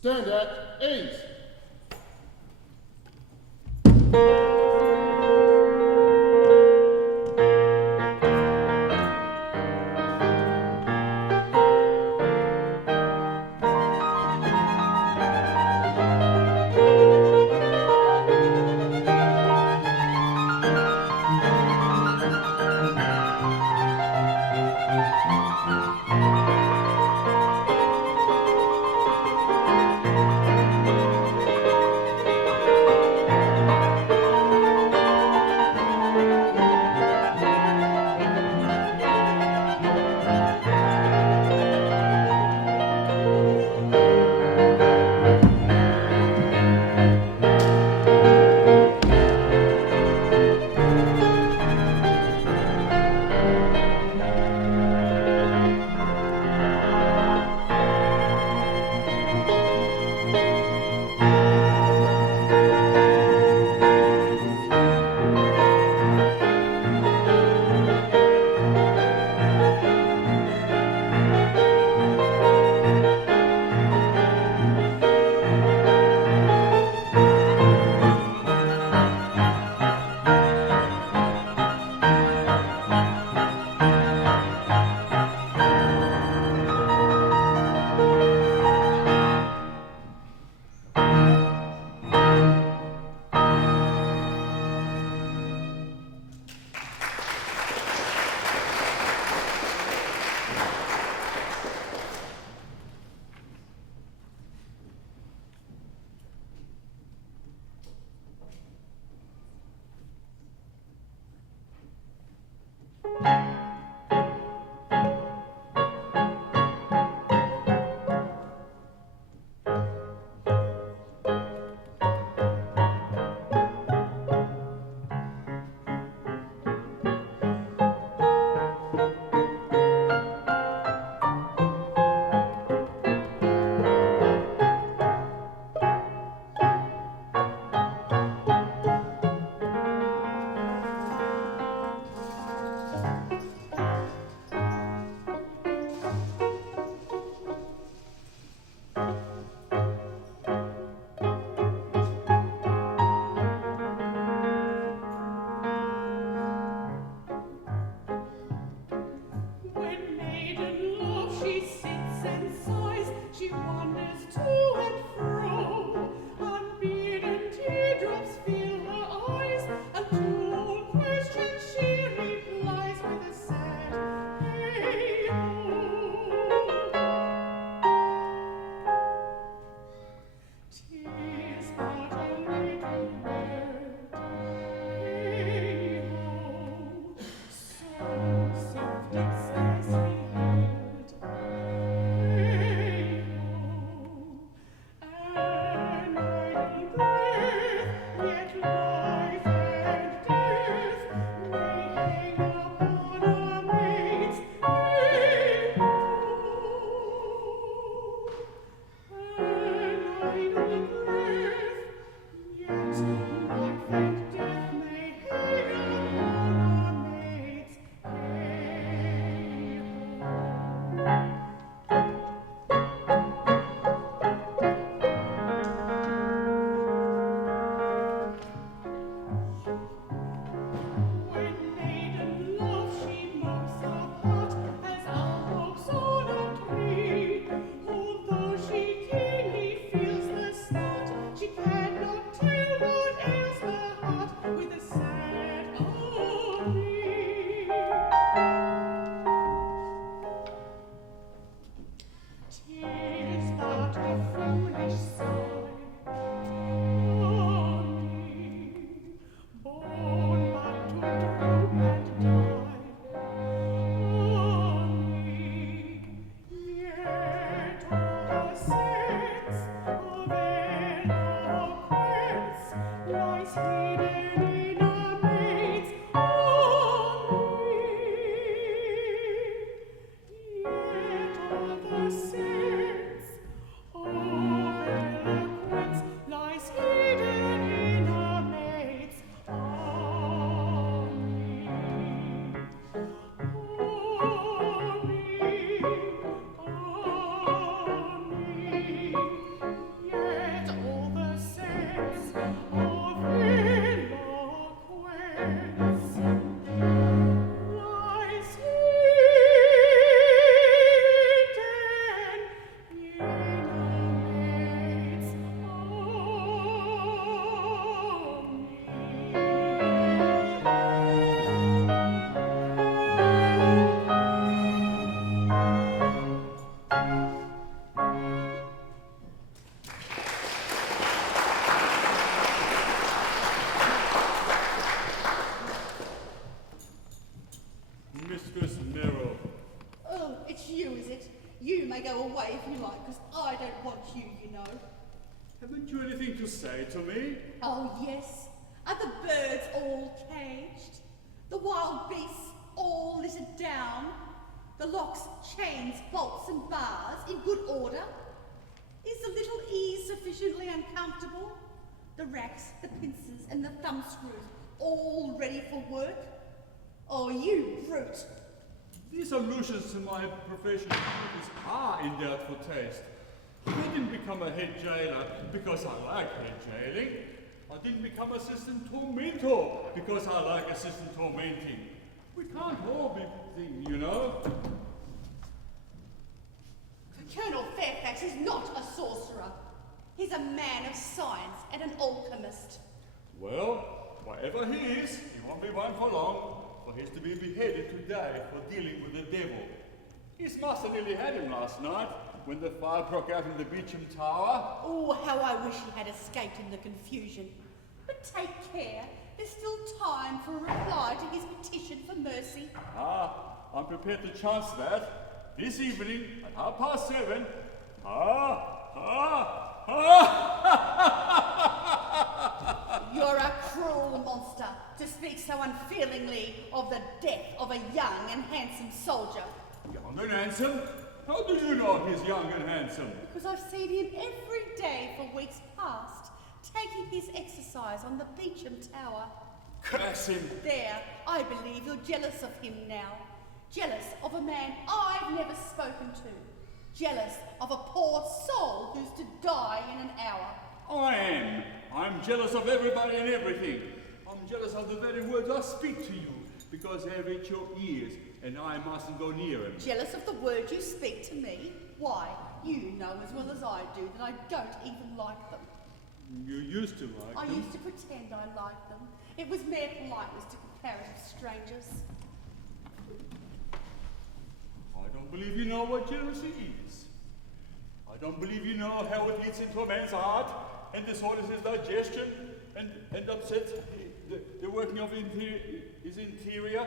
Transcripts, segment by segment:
Stand at 8. away if you like, because I don't want you, you know. Haven't you anything to say to me? Oh, yes. Are the birds all caged? The wild beasts all littered down? The locks, chains, bolts and bars in good order? Is the little ease sufficiently uncomfortable? The racks, the pincers and the thumb screws all ready for work? Oh, you brute! These allusions to my profession are in doubtful taste. I didn't become a head jailer because I like head jailing. I didn't become assistant tormentor because I like assistant tormenting. We can't all be things, you know. Colonel Fairfax is not a sorcerer. He's a man of science and an alchemist. Well, whatever he is, he won't be one for long, for he's to be beheaded today for dealing with the devil. His master nearly had him last night when the fire broke out in the Beauchamp Tower. Oh, how I wish he had escaped in the confusion. But take care, there's still time for a reply to his petition for mercy. I'm prepared to chance that. This evening at 7:30. You're a cruel monster to speak so unfeelingly of the death of a young and handsome soldier. Young and handsome? How do you know he's young and handsome? Because I've seen him every day for weeks past, taking his exercise on the Beauchamp Tower. Curse him! There, I believe you're jealous of him now. Jealous of a man I've never spoken to. Jealous of a poor soul who's to die in an hour. I am. I'm jealous of everybody and everything. I'm jealous of the very words I speak to you, because they reach your ears, and I mustn't go near them. Jealous of the words you speak to me? Why, you know as well as I do that I don't even like them. You used to like them. I used to pretend I liked them. It was mere politeness to comparative strangers. I don't believe you know what jealousy is. I don't believe you know how it eats into a man's heart and disorders his digestion and upsets the working of his interior.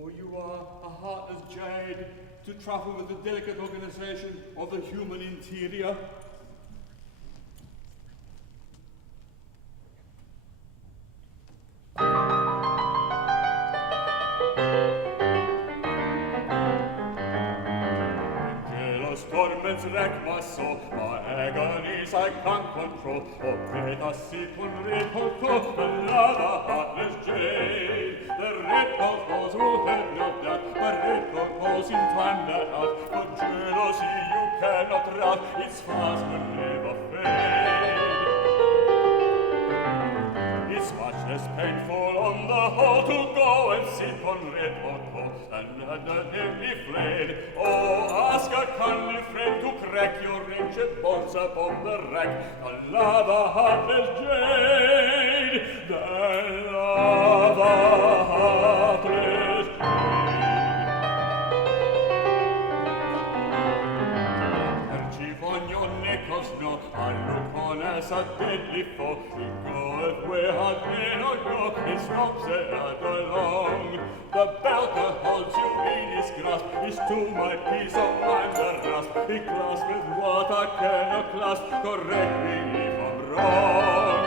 Or you are a heartless jade to trifle with the delicate organization of the human interior. Torments rack my soul, my agonies I can't control. Oh, better sit on red hot another heartless jade. The red hot goes who had not that, but red hot goes in time that out. For jealousy you cannot rout, its fast will never fade. It's much less painful on the whole to go and sit on red hot coal than under heavy flame. Oh, ask a kindly friend to crack your wretched bones upon the rack. The lava heartless jade, the lava heartless jade. Kerchief on your neck of snow, I look on as a deadly foe. It goeth where I cannot go, it stops it out along. The belt that holds you in his grasp is to my piece of iron rasp. He clasps with what I cannot clasp, correct me if I'm wrong.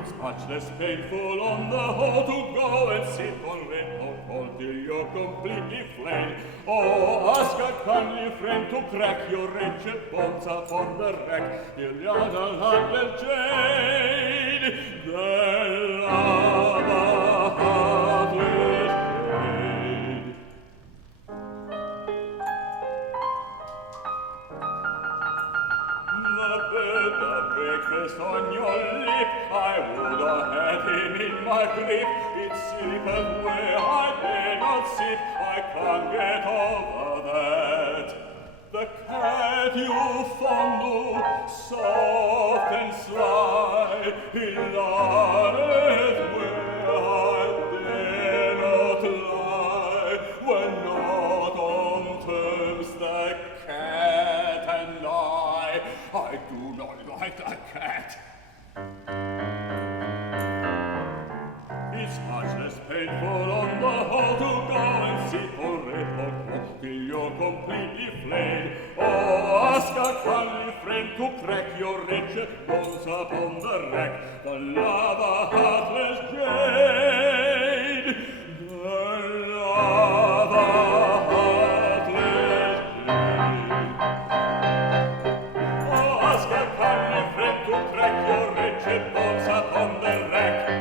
It's much less painful on the whole to go and sit on red hot coal till you're completely flayed. Oh, ask a kindly friend to crack your wretched bones upon the rack till you're the heartless jade, the lava heartless jade. The breakfast on your lip, I would have had him in my grip. It slippeth where I dare not sit, I can't get over that. The cat you fondle, soft and sly, he lieth where I dare not lie. When not on terms the cat and I do not like the cat. It's much less painful on the whole to go and sit on red hot coal till you're completely flayed. Oh, ask a kindly friend to crack your wretched bones upon the rack. The lava heartless jade, the lava heartless jade. Oh, ask a kindly friend to crack your wretched bones upon the rack.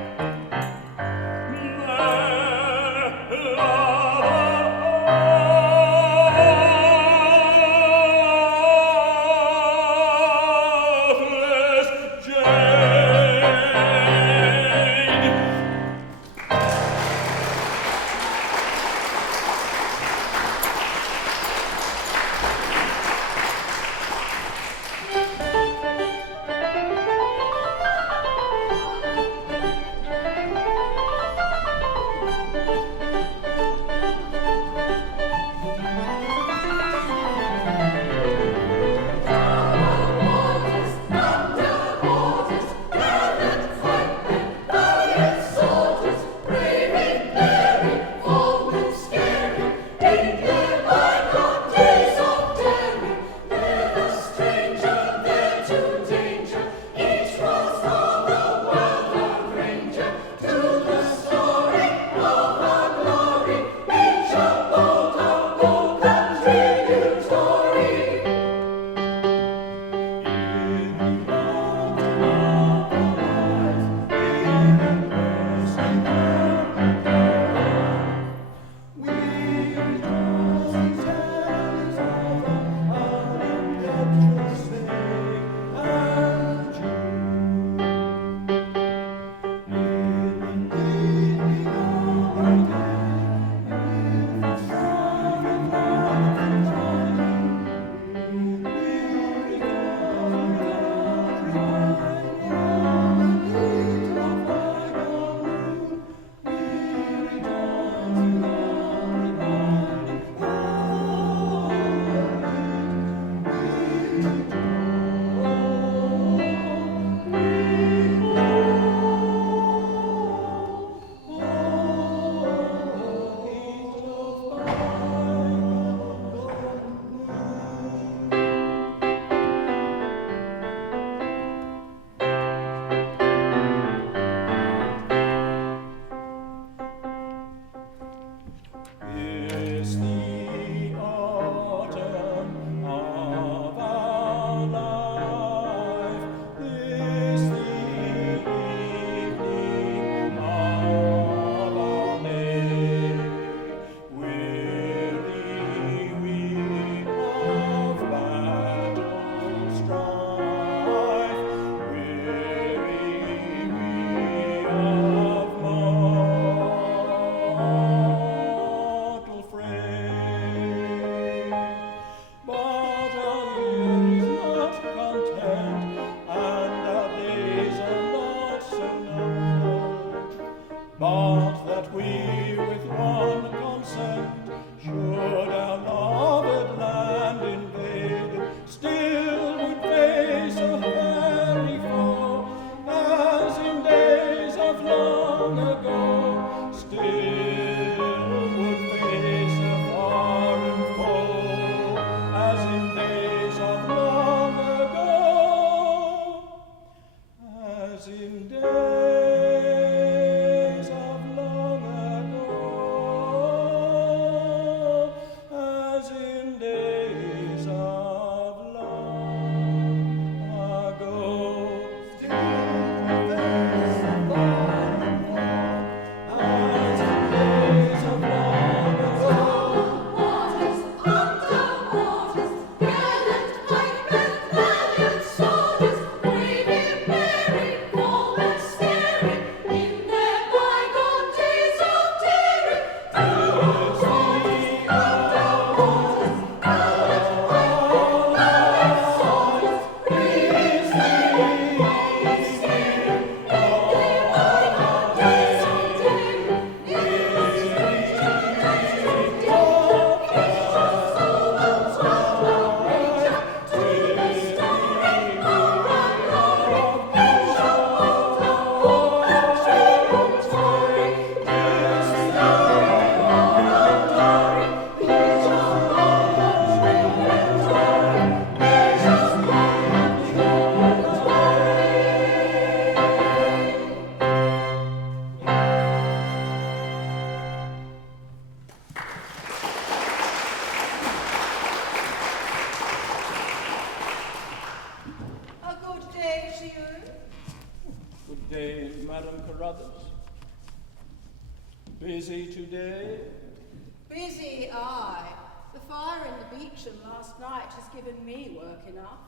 Madam Carruthers? Busy today? Busy, aye. The fire in the Beecham last night has given me work enough.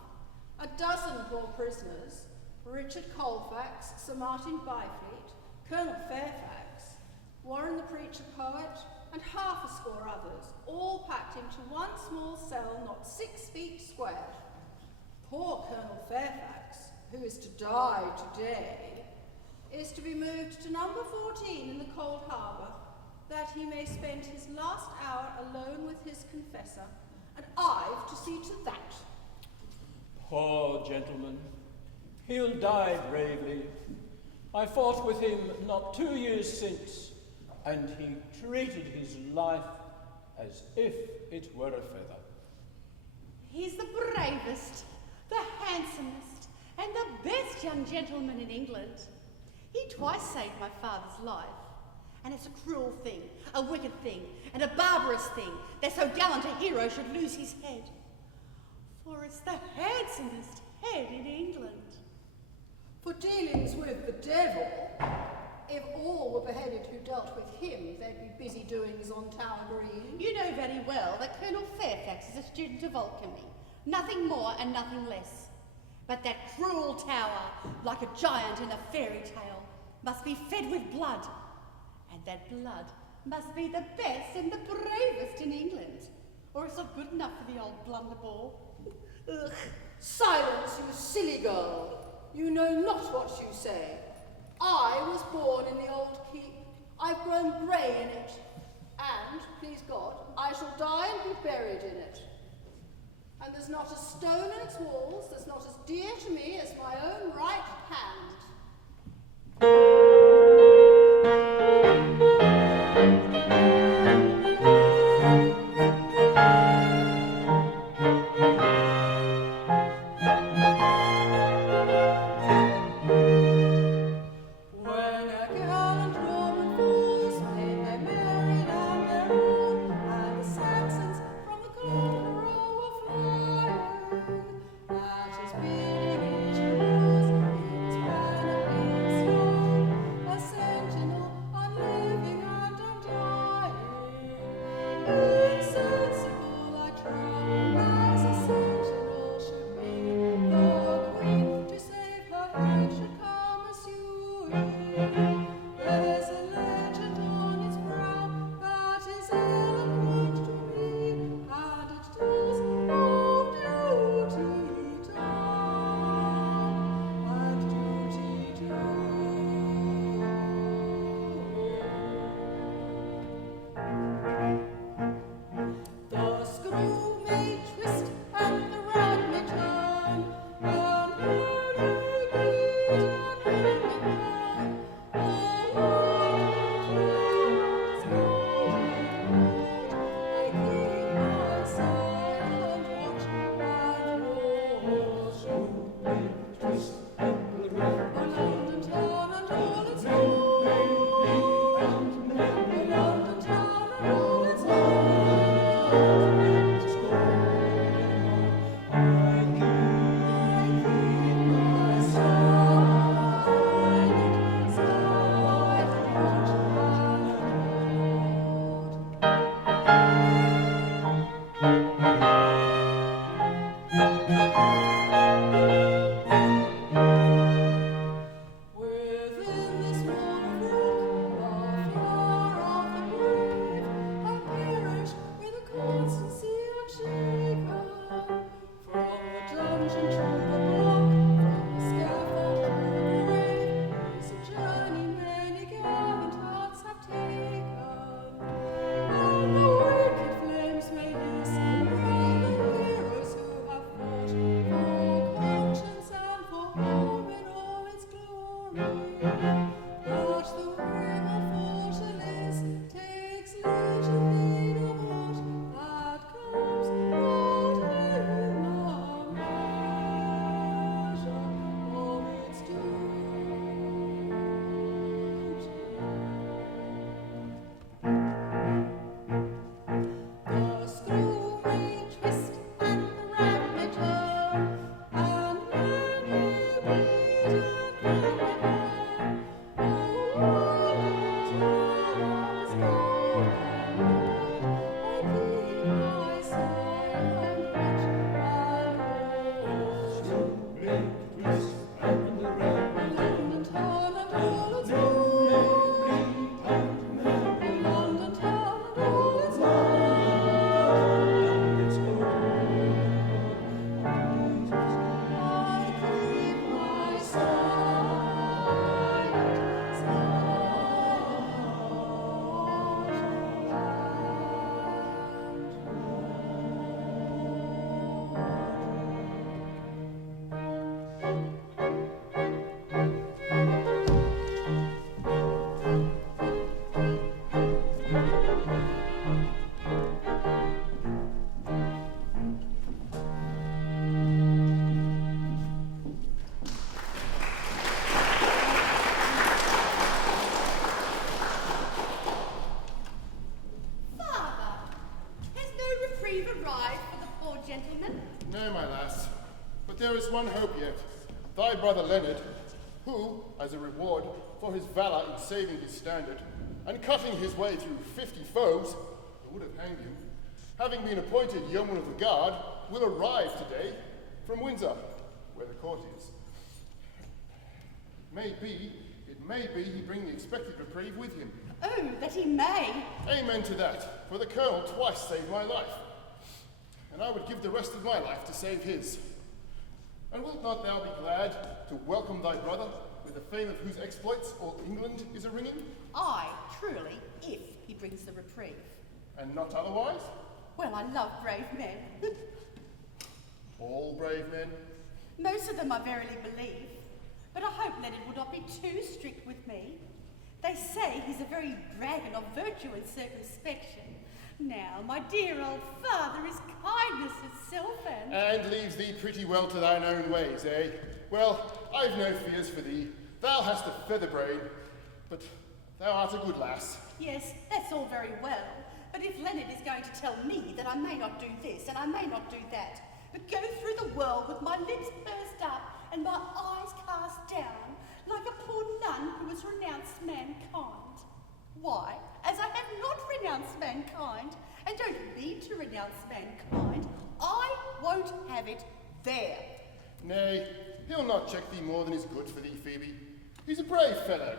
12 poor prisoners, Richard Colfax, Sir Martin Byfleet, Colonel Fairfax, Warren the preacher poet, and half a score others, all packed into one small cell not 6 feet square. Poor Colonel Fairfax, who is to die today, is to be moved to number 14 in the Cold Harbour, that he may spend his last hour alone with his confessor, and I've to see to that. Poor gentleman. He'll die bravely. I fought with him not 2 years since, and he treated his life as if it were a feather. He's the bravest, the handsomest, and the best young gentleman in England. He twice saved my father's life. And it's a cruel thing, a wicked thing, and a barbarous thing that so gallant a hero should lose his head. For it's the handsomest head in England. For dealings with the devil, if all were beheaded who dealt with him, there'd be busy doings on Tower Green. You know very well that Colonel Fairfax is a student of alchemy, nothing more and nothing less. But that cruel tower, like a giant in a fairy tale, must be fed with blood. And that blood must be the best and the bravest in England, or it's not good enough for the old blunderball. Ugh. Silence, you silly girl. You know not what you say. I was born in the old keep. I've grown grey in it. And, please God, I shall die and be buried in it. And there's not a stone in its walls that's not as dear to me as my own right hand. At his bidding each rose, in his banner Nay, my lass, but there is one hope yet. Thy brother Leonard, who, as a reward for his valour in saving his standard, and cutting his way through 50 foes who would have hanged him, having been appointed Yeoman of the Guard, will arrive today from Windsor, where the court is. It may be he bring the expected reprieve with him. Oh, that he may. Amen to that, for the colonel twice saved my life, and I would give the rest of my life to save his. And wilt not thou be glad to welcome thy brother with the fame of whose exploits all England is a-ringing? Aye, truly, if he brings the reprieve. And not otherwise? Well, I love brave men. All brave men? Most of them I verily believe, but I hope Leonard will not be too strict with me. They say he's a very dragon of virtue and circumspection. Now, my dear old father is kindness itself And leaves thee pretty well to thine own ways, eh? Well, I've no fears for thee. Thou hast a feather brain, but thou art a good lass. Yes, that's all very well, but if Leonard is going to tell me that I may not do this and I may not do that, but go through the world with my lips pursed up and my eyes cast down, like a poor nun who has renounced mankind. Why, as I have not renounced mankind, and don't mean to renounce mankind, I won't have it there. Nay, he'll not check thee more than is good for thee, Phoebe. He's a brave fellow,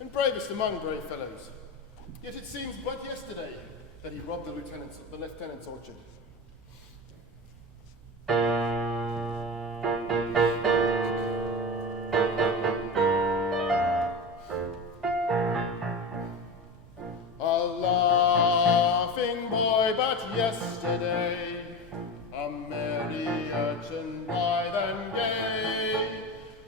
and bravest among brave fellows. Yet it seems but yesterday that he robbed the lieutenant's orchard. A laughing boy but yesterday, a merry urchin blithe and gay,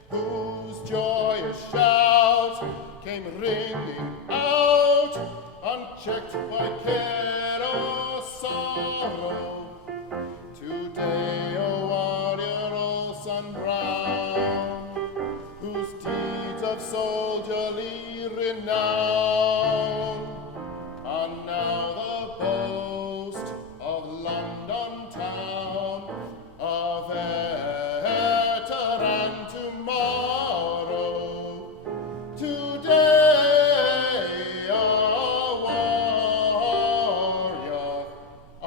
whose joyous shout came ringing out, unchecked by care or sorrow. Today a warrior old sun brown, whose deeds of soldierly renown are now the boast of London town, a veteran tomorrow, today a warrior, a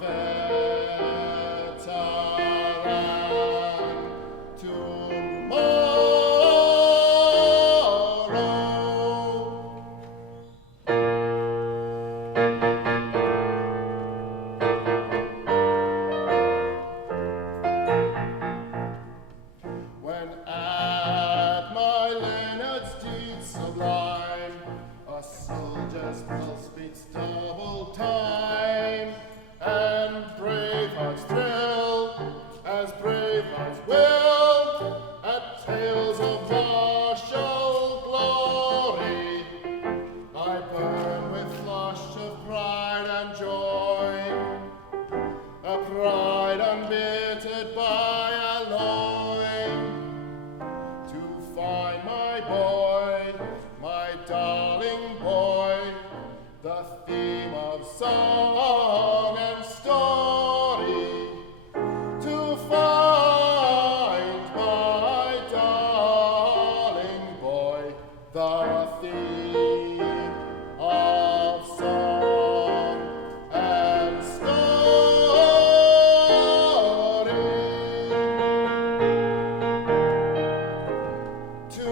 veteran tomorrow. When at my Leonard's deed sublime, a soldier's pulse beats double time, and brave hearts thrill, as brave hearts will, at tales of martial glory. I burn with flush of pride and joy, a pride unbittered by alloy, to find my boy, my darling boy, the theme of song and story, to find my darling boy, the theme of song and story. To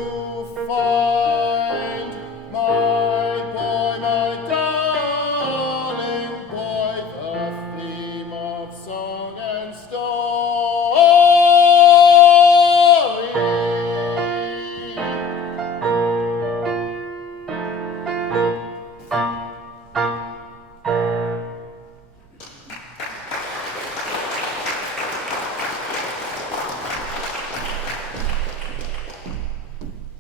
find my boy, my darling boy, the theme of song and story.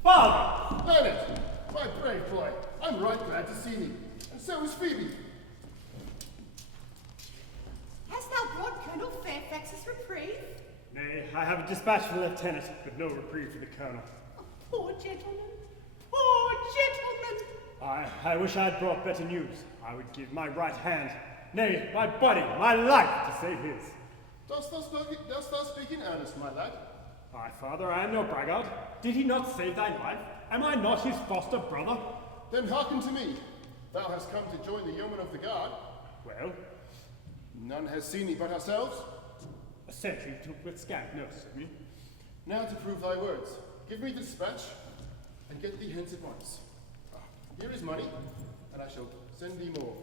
Father! Leonard, my brave boy, I'm right glad to see thee, and so is Phoebe. Hast thou brought Colonel Fairfax's reprieve? Nay, I have a dispatch for the lieutenant, but no reprieve for the colonel. Oh, poor gentleman, poor gentleman. I wish I had brought better news. I would give my right hand, nay, my body, my life to save his. Dost thou speak in earnest, my lad? Aye, father, I am no braggart. Did he not save thy life? Am I not his foster brother? Then hearken to me. Thou hast come to join the Yeoman of the Guard. Well, None has seen thee but ourselves. a sentry took with scant notice of me. Now to prove thy words, give me dispatch, and get thee hence at once. Here is money, and I shall send thee more.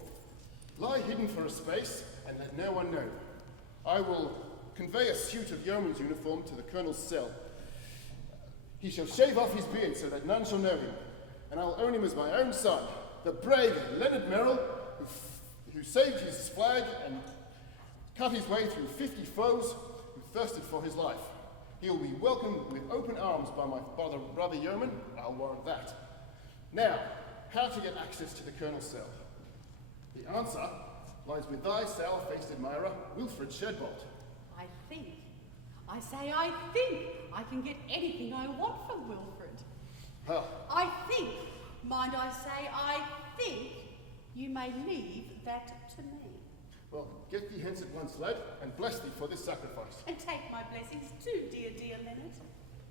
Lie hidden for a space, and let no one know. I will convey a suit of yeoman's uniform to the colonel's cell. He shall shave off his beard so that none shall know him, and I'll own him as my own son, the brave Leonard Meryll, who saved his flag and cut his way through 50 foes who thirsted for his life. He will be welcomed with open arms by my brother yeoman, I'll warrant that. Now, how to get access to the colonel's cell? The answer lies with thy sour-faced admirer, Wilfred Shedbolt. I think I can get anything I want from Wilfred. Well, I think, mind I say, I think you may leave that to me. well, get thee hence at once, lad, and bless thee for this sacrifice. And take my blessings too, dear Leonard.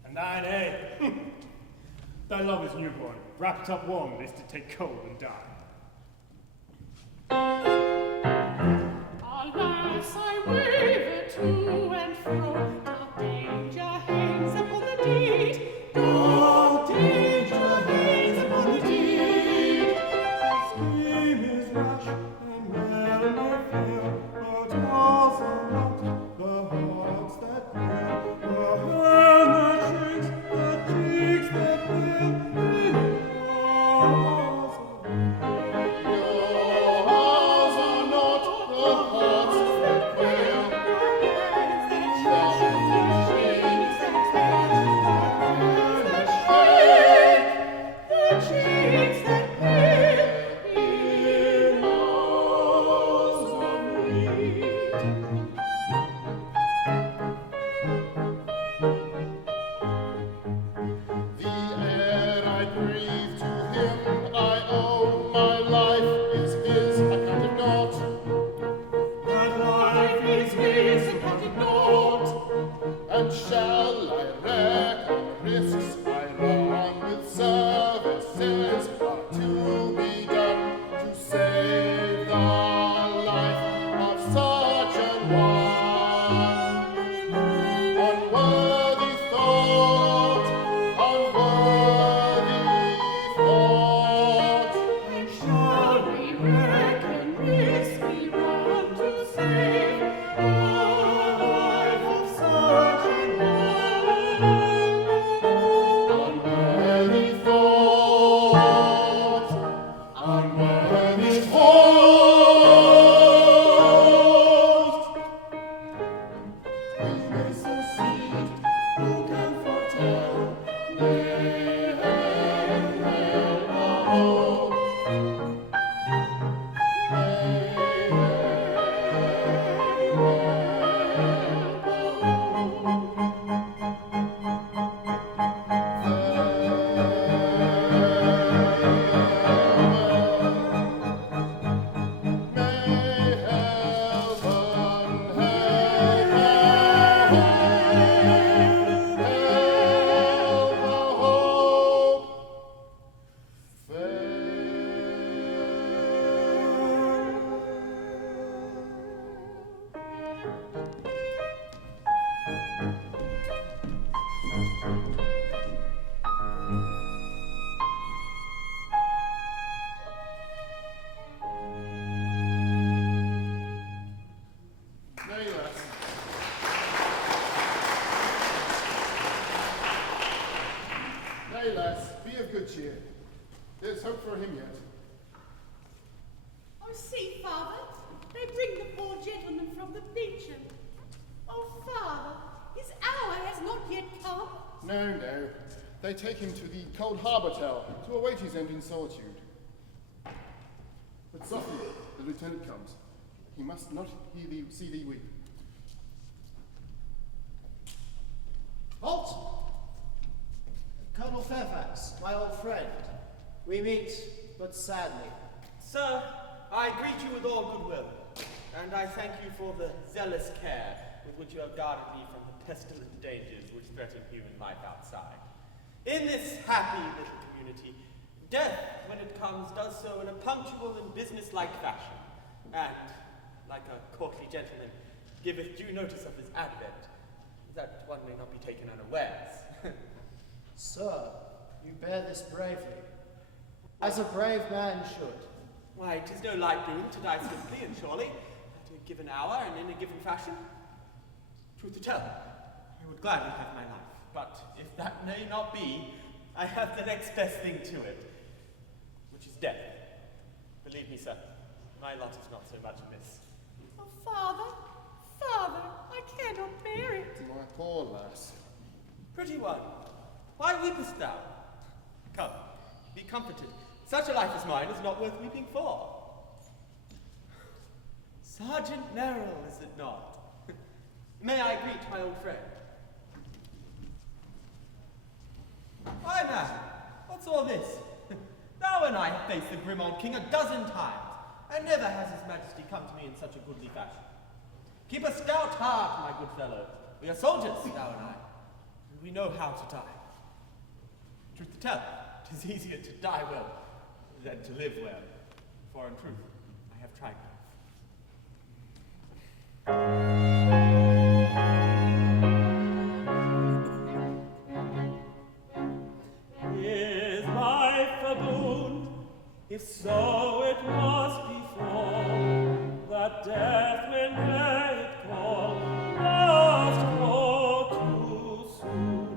And thine, eh? Thy love is newborn, wrapped up warm, lest it take cold and die. Alas, I waver to and fro, dark danger hangs upon the deed. Dark danger hangs upon the deed. Scheme is rash and well may fail, but also not the hearts that quail, the hand that shakes, the cheeks that pale. Yours are not the hearts that quail. The air I breathe to him I owe, my life is his, I count it not. That life is his, Count it not. And shall I reckon risks I run with services are to be done to save the life of such an one? Unworthy thought, unworthy thought. And shall we reckon risk we run to save the life of such an one? Unworthy thought, unworthy thought. We may succeed, who can foretell? Nay, oh. Nay, lass, be of good cheer. There's hope for him yet. Oh, see, Father, they bring the poor gentleman from the Beecham. Oh, Father, his hour has not yet come. No, no. They take him to the cold harbour tower to await his end in solitude. But softly, the lieutenant comes. He must not see thee weep. Halt! Colonel Fairfax, my old friend. We meet, but sadly. Sir, I greet you with all goodwill, and I thank you for the zealous care with which you have guarded me from the pestilent dangers which threaten human life outside. In this happy little community, death, when it comes, does so in a punctual and business-like fashion, and, like a courtly gentleman, giveth due notice of his advent, that one may not be taken unawares. Sir, you bear this bravely, as a brave man should. Why, 'tis no light boon to die swiftly and surely, at a given hour and in a given fashion. Truth to tell, I would gladly have my life, but if that may not be, I have the next best thing to it, which is death. Believe me, sir, my lot is not so much amiss. Oh, Father, Father, I cannot bear it. My poor lass. Pretty one, why weepest thou? Come, be comforted. Such a life as mine is not worth weeping for. Sergeant Meryll, is it not? May I greet my old friend? Why, man, what's all this? Thou and I have faced the grim old king a dozen times, and never has his majesty come to me in such a goodly fashion. Keep a stout heart, my good fellow. We are soldiers, thou and I, and we know how to die. Truth to tell, 'tis easier to die well than to live well, for in truth, I have tried both. Is life a boon? If so, it must be for that death will may it call, must go too soon.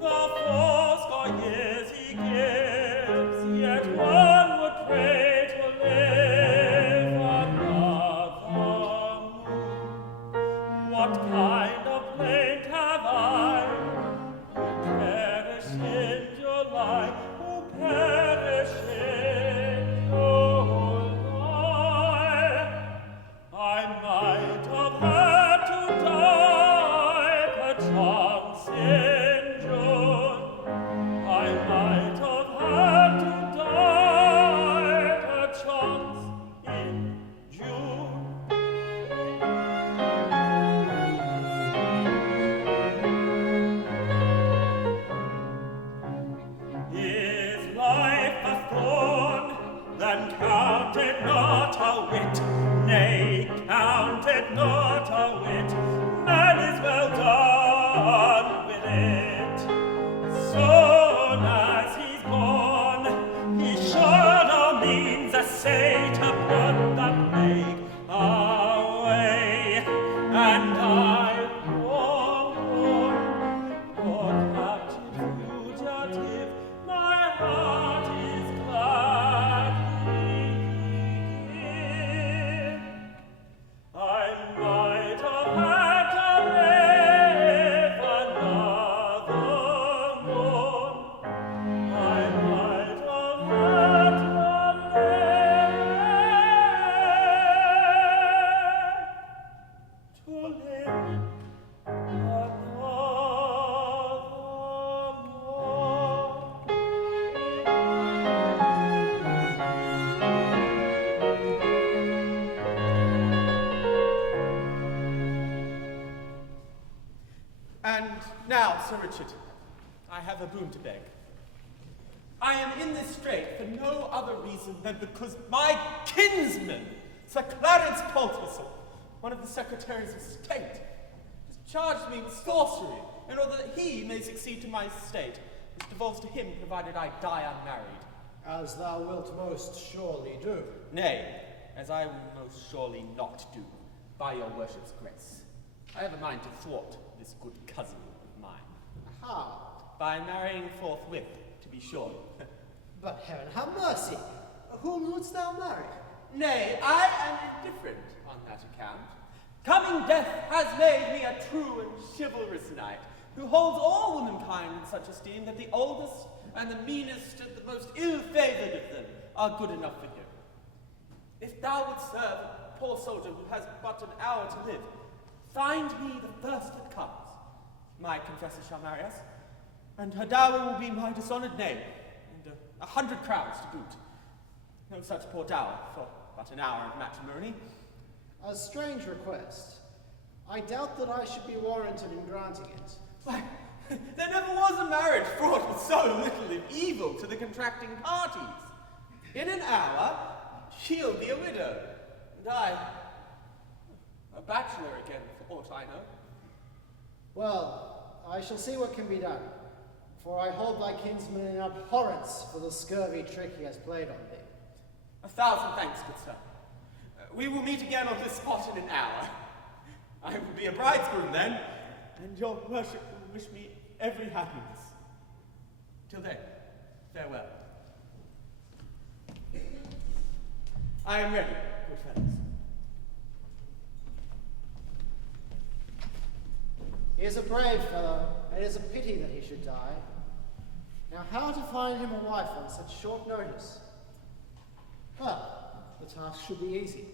The fourscore years he gives, yet one would pray to live another moon. What kind of plaint have I? Who perish in July, who perish in July. I might have had to die, perchance in June. I might have had to die, perchance in June. Is life a thorn? Then count it not a whit. Nay, count it not a whit. Man is well done with it. Soon as he's born, he should all means essay to put that plague away. And I poor captive fugitive, my heart is gladly give. I might have had to live another moon. I might have had to live another moon. And now, Sir Richard, I have a boon to beg. I am in this strait for no other reason than because my kinsman, Sir Clarence Poltwhistle, one of the secretaries of state, has charged me with sorcery in order that he may succeed to my estate, which devolves to him provided I die unmarried. As thou wilt most surely do. Nay, as I will most surely not do, by your worship's grace. I have a mind to thwart this good cousin of mine. How? By marrying forthwith, to be sure. But heaven have mercy! Whom wouldst thou marry? Nay, I am indifferent on that account. Coming death has made me a true and chivalrous knight, who holds all womankind in such esteem that the oldest and the meanest and the most ill-favoured of them are good enough for him. If thou would serve a poor soldier who has but an hour to live, find me the first that comes. My confessor shall marry us, and her dower will be my dishonoured name, and 100 crowns to boot. No such poor dower for but an hour of matrimony. A strange request. I doubt that I should be warranted in granting it. Why, there never was a marriage fraught with so little of evil to the contracting parties. In an hour, she'll be a widow, and I, a bachelor again, for aught I know. Well, I shall see what can be done, for I hold thy kinsman in abhorrence for the scurvy trick he has played on thee. 1,000 thanks, good sir. We will meet again on this spot in an hour. I will be a bridegroom then, and your worship will wish me every happiness. Till then, farewell. I am ready, good fellows. He is a brave fellow, and it is a pity that he should die. Now, how to find him a wife on such short notice? Well, the task should be easy.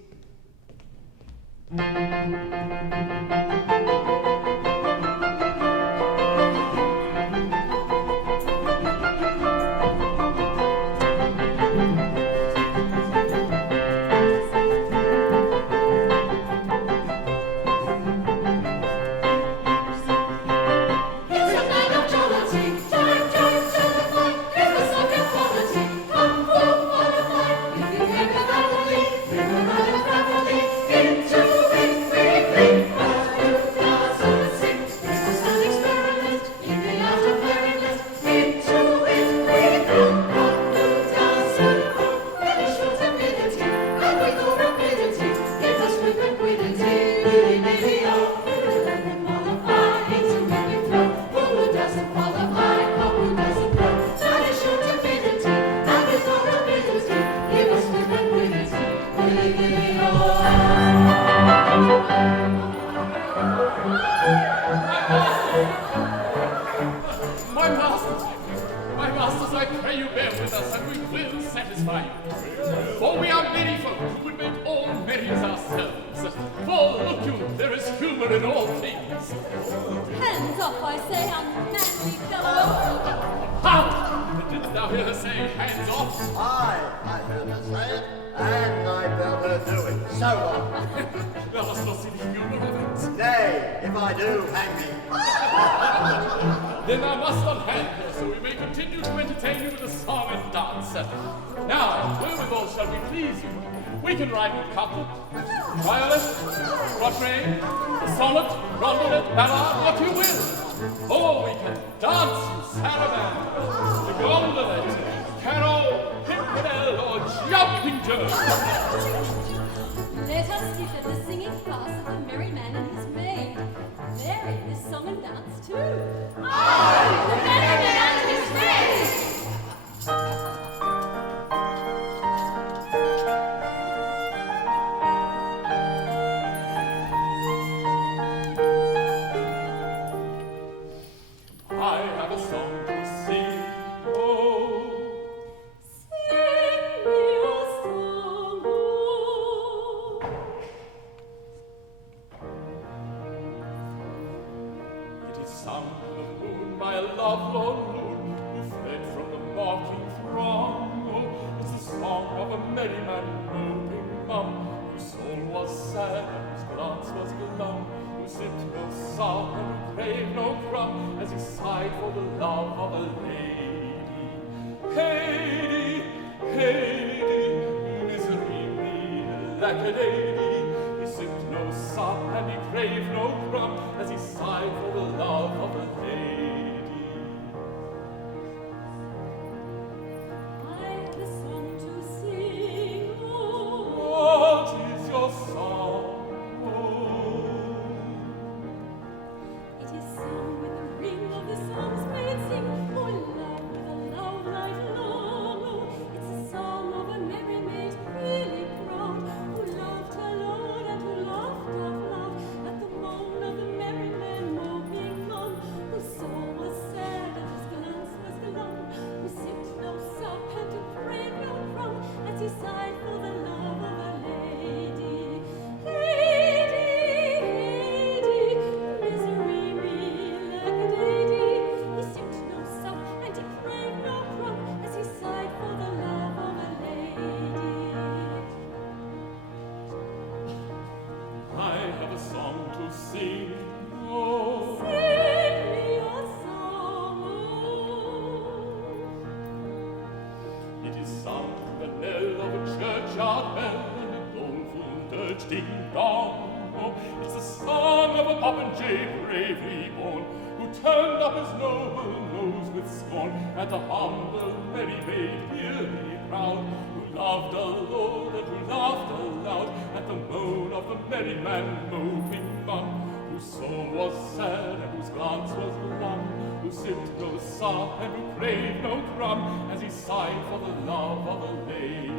popinjay bravely born, who turned up his noble nose with scorn at the humble merry maid dearly crowned, who loved alone and who laughed aloud at the moan of the merry man moping bum, whose song was sad and whose glance was glum, who sipped no sop and who craved no crumb, as he sighed for the love of a lady.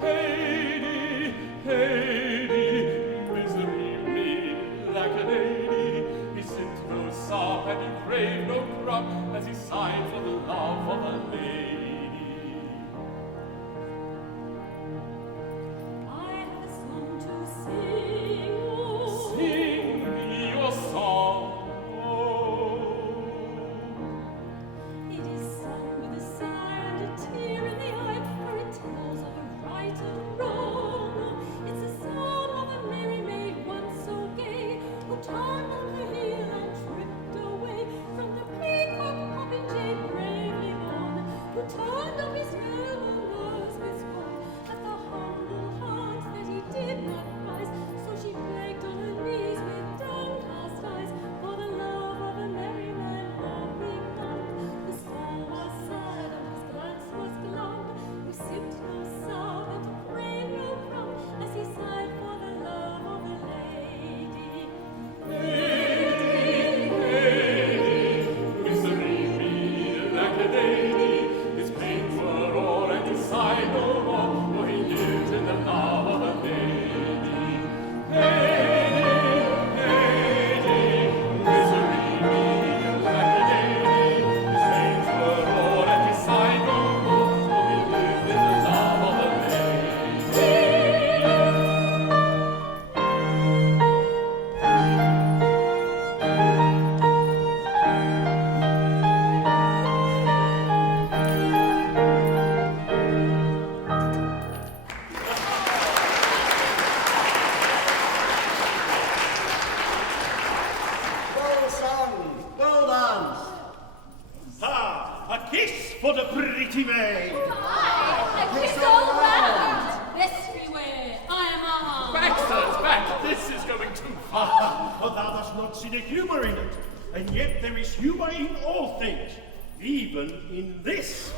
Lady, lady, misery me like a lady. He sipped no sop and he craved no crumb, as he sighed for the love of a lady. I have a song to sing. Oh. Sing me your song. It is sung with a sigh and a tear in the eye, for it tells of a right and wrong. It's the song of a merry maid once so gay, who turned on her heel and tripped away from the peacock popinjay bravely born, who turned up his noble nose with scorn at the humble heart that he did not prize. So she begged on her knees with downcast eyes for the love of a merry man moping on. The song was sad and his glance was glum, who sipped no sop and craved no crumb, as he sighed for the love of a lady. Lady, lady, misery me like a lady. His pains were o'er and he sighed no more, for he lived in the love of a lady. Lady, lady, misery me like a lady. His pains were o'er and he sighed no more, for he lived in the love of a lady. Well sung, well done. Ah, a kiss for the pretty maid. I kiss all round. Everywhere I am armed. Back, sirs, back! This is going too far. Oh, thou dost not see the humour in it. And yet there is humour in all things, even in this.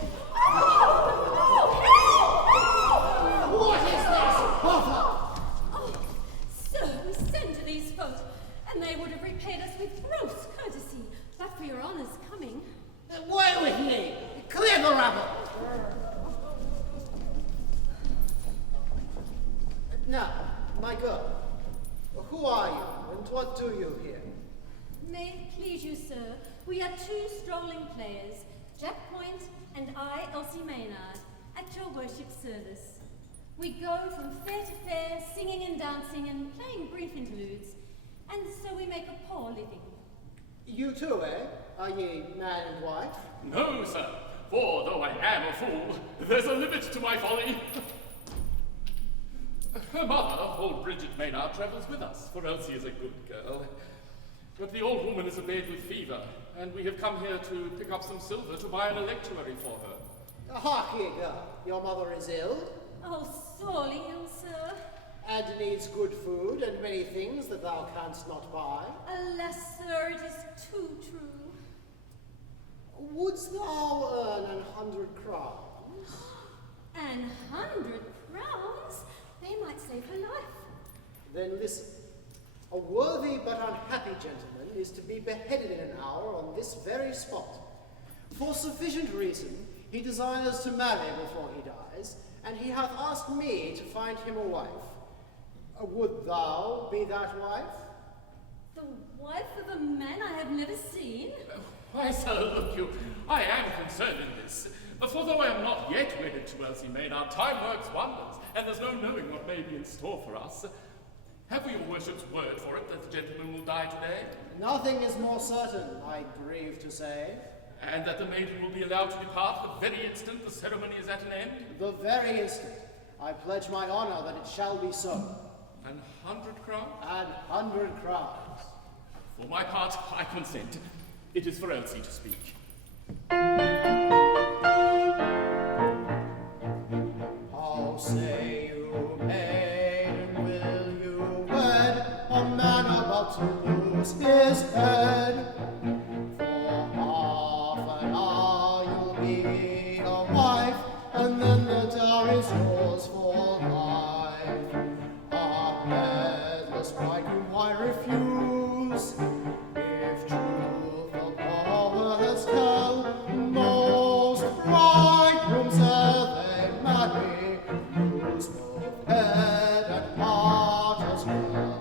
What is this? Bother! Oh, sir, we sent to these folk, and they would have repaid us with gross courtesy, but for your honour's coming. Away with ye! Clear the rabble! Now, my girl, who are you and what do you here? May it please you, sir, we are two strolling players, Jack Point and I, Elsie Maynard, at your worship's service. We go from fair to fair, singing and dancing and playing brief interludes, and so we make a poor living. You too, eh? Are ye man and wife? No, sir, for though I am a fool, there's a limit to my folly. Her mother, old Bridget Maynard, travels with us, for Elsie is a good girl. But the old woman is a maid with fever, and we have come here to pick up some silver to buy an electuary for her. Hark ye, girl. Your mother is ill, Oh, sorely ill, sir. and needs good food and many things that thou canst not buy. Alas, sir, it is too true. Wouldst thou earn 100 crowns? 100 crowns? They might save her life. Then listen. A worthy but unhappy gentleman is to be beheaded in an hour on this very spot. For sufficient reason, he desires to marry before he dies, and he hath asked me to find him a wife. Would thou be that wife? The wife of a man I have never seen? Why, sir, look you, I am concerned in this. For though I am not yet wedded to Elsie Maynard, time works wonders, and there's no knowing what may be in store for us. Have we your worship's word for it that the gentleman will die today? Nothing is more certain, I grieve to say. And that the maiden will be allowed to depart the very instant the ceremony is at an end? The very instant. I pledge my honor that it shall be so. 100 crowns? 100 crowns. For my part, I consent. It is for Elsie to speak. How say you, maiden, will you wed a man about to lose? lose his head. For half an hour you'll be a wife, and then the dowry is yours for life. A headless bridegroom, why refuse? If truth the poets tell, most bridegrooms ere they marry lose both head and heart as well.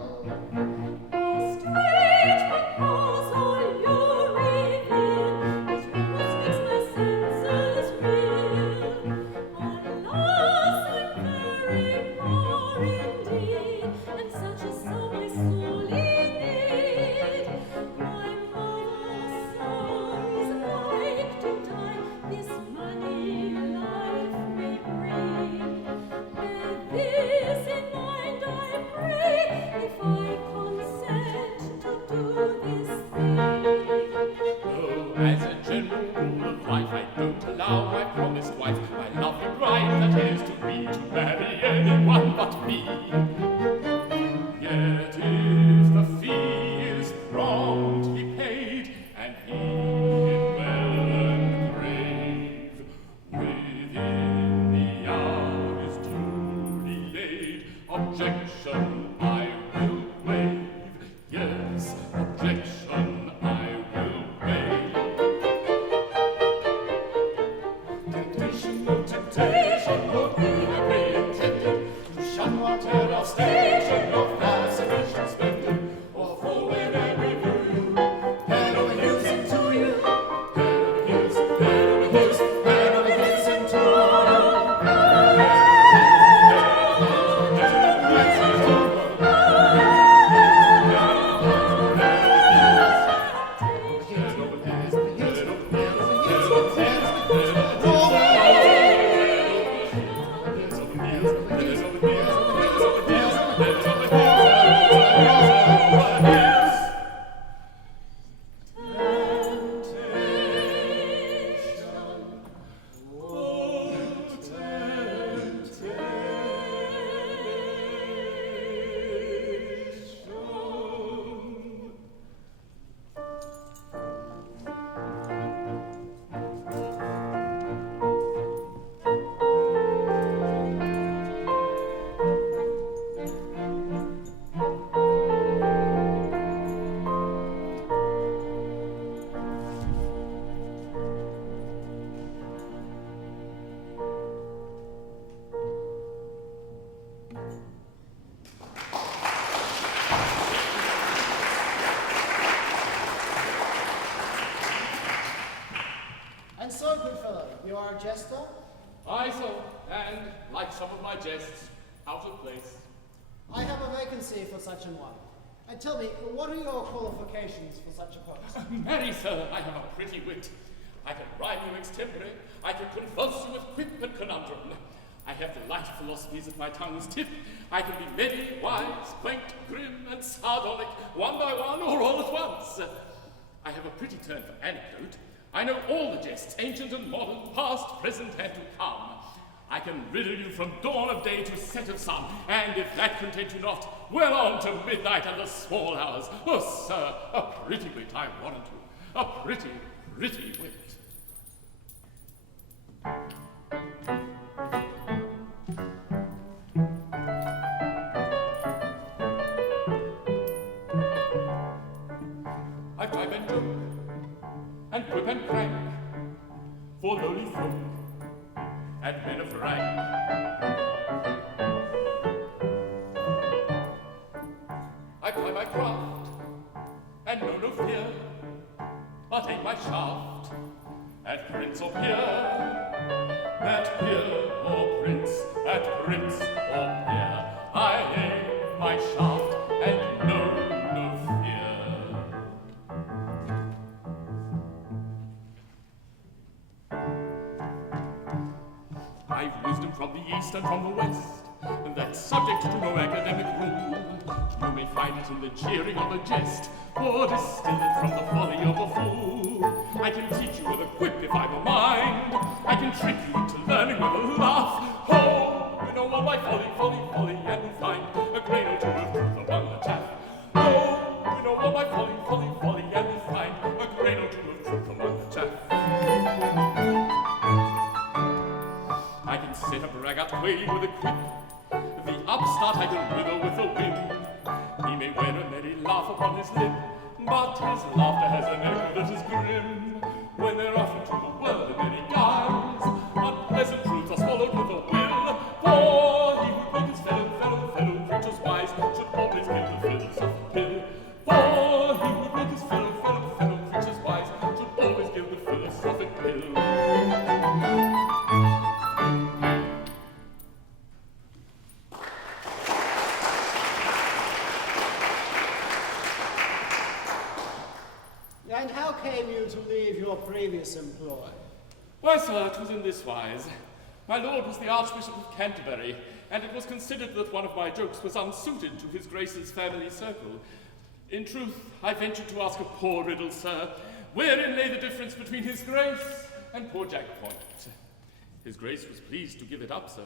And so, good fellow, you are a jester? I so, and, like some of my jests, out of place. I have a vacancy for such an one. And tell me, what are your qualifications for such a post? Marry, sir, I have a pretty wit. I can rhyme you extempore, I can convulse you with quip and conundrum. I have the light philosophies at my tongue's tip. I can be many, wise, quaint, grim, and sardonic, one by one or all at once. I have a pretty turn for anecdote. I know all the jests, ancient and modern, past, present, and to come. I can riddle you from dawn of day to set of sun, and if that content you not, well on to midnight and the small hours. Oh, sir, a pretty wit, I warrant you. A pretty, pretty wit. I've time and joke, and quip and crank, for lowly folk, and men of rank. I ply my craft, and know no fear, but aim my shaft at prince or peer, at peer or prince, at prince or peer. I aim my shaft, and know no fear. I've wisdom from the east and from the west, and that's subject to no academic rule. You may find it in the jeering of a jest, or distill it from the folly of a fool. I can teach you with a quip if I've a mind. I can trick you into learning with a laugh. Oh, you know all my folly, and you'll find a grain or two of truth among the chaff. Oh, you know all my folly, folly, folly, folly, and we find a grain or two of truth among the chaff. I can set a braggart quail with a quip, the upstart I can wither with a whim. He may wear a merry laugh upon his lip, but his laughter has an echo that is grim. When they're offered to the world in many guise, unpleasant truths are swallowed with a will. For he who make his fellow creatures wise should always kill the philosophic pill. For he who make his fellow creatures wise should always kill the philosophic pill. And how came you to leave your previous employ? Why, sir, it was in this wise. My lord was the Archbishop of Canterbury, and it was considered that one of my jokes was unsuited to his Grace's family circle. In truth, I ventured to ask a poor riddle, sir, wherein lay the difference between his Grace and poor Jack Point. His Grace was pleased to give it up, sir,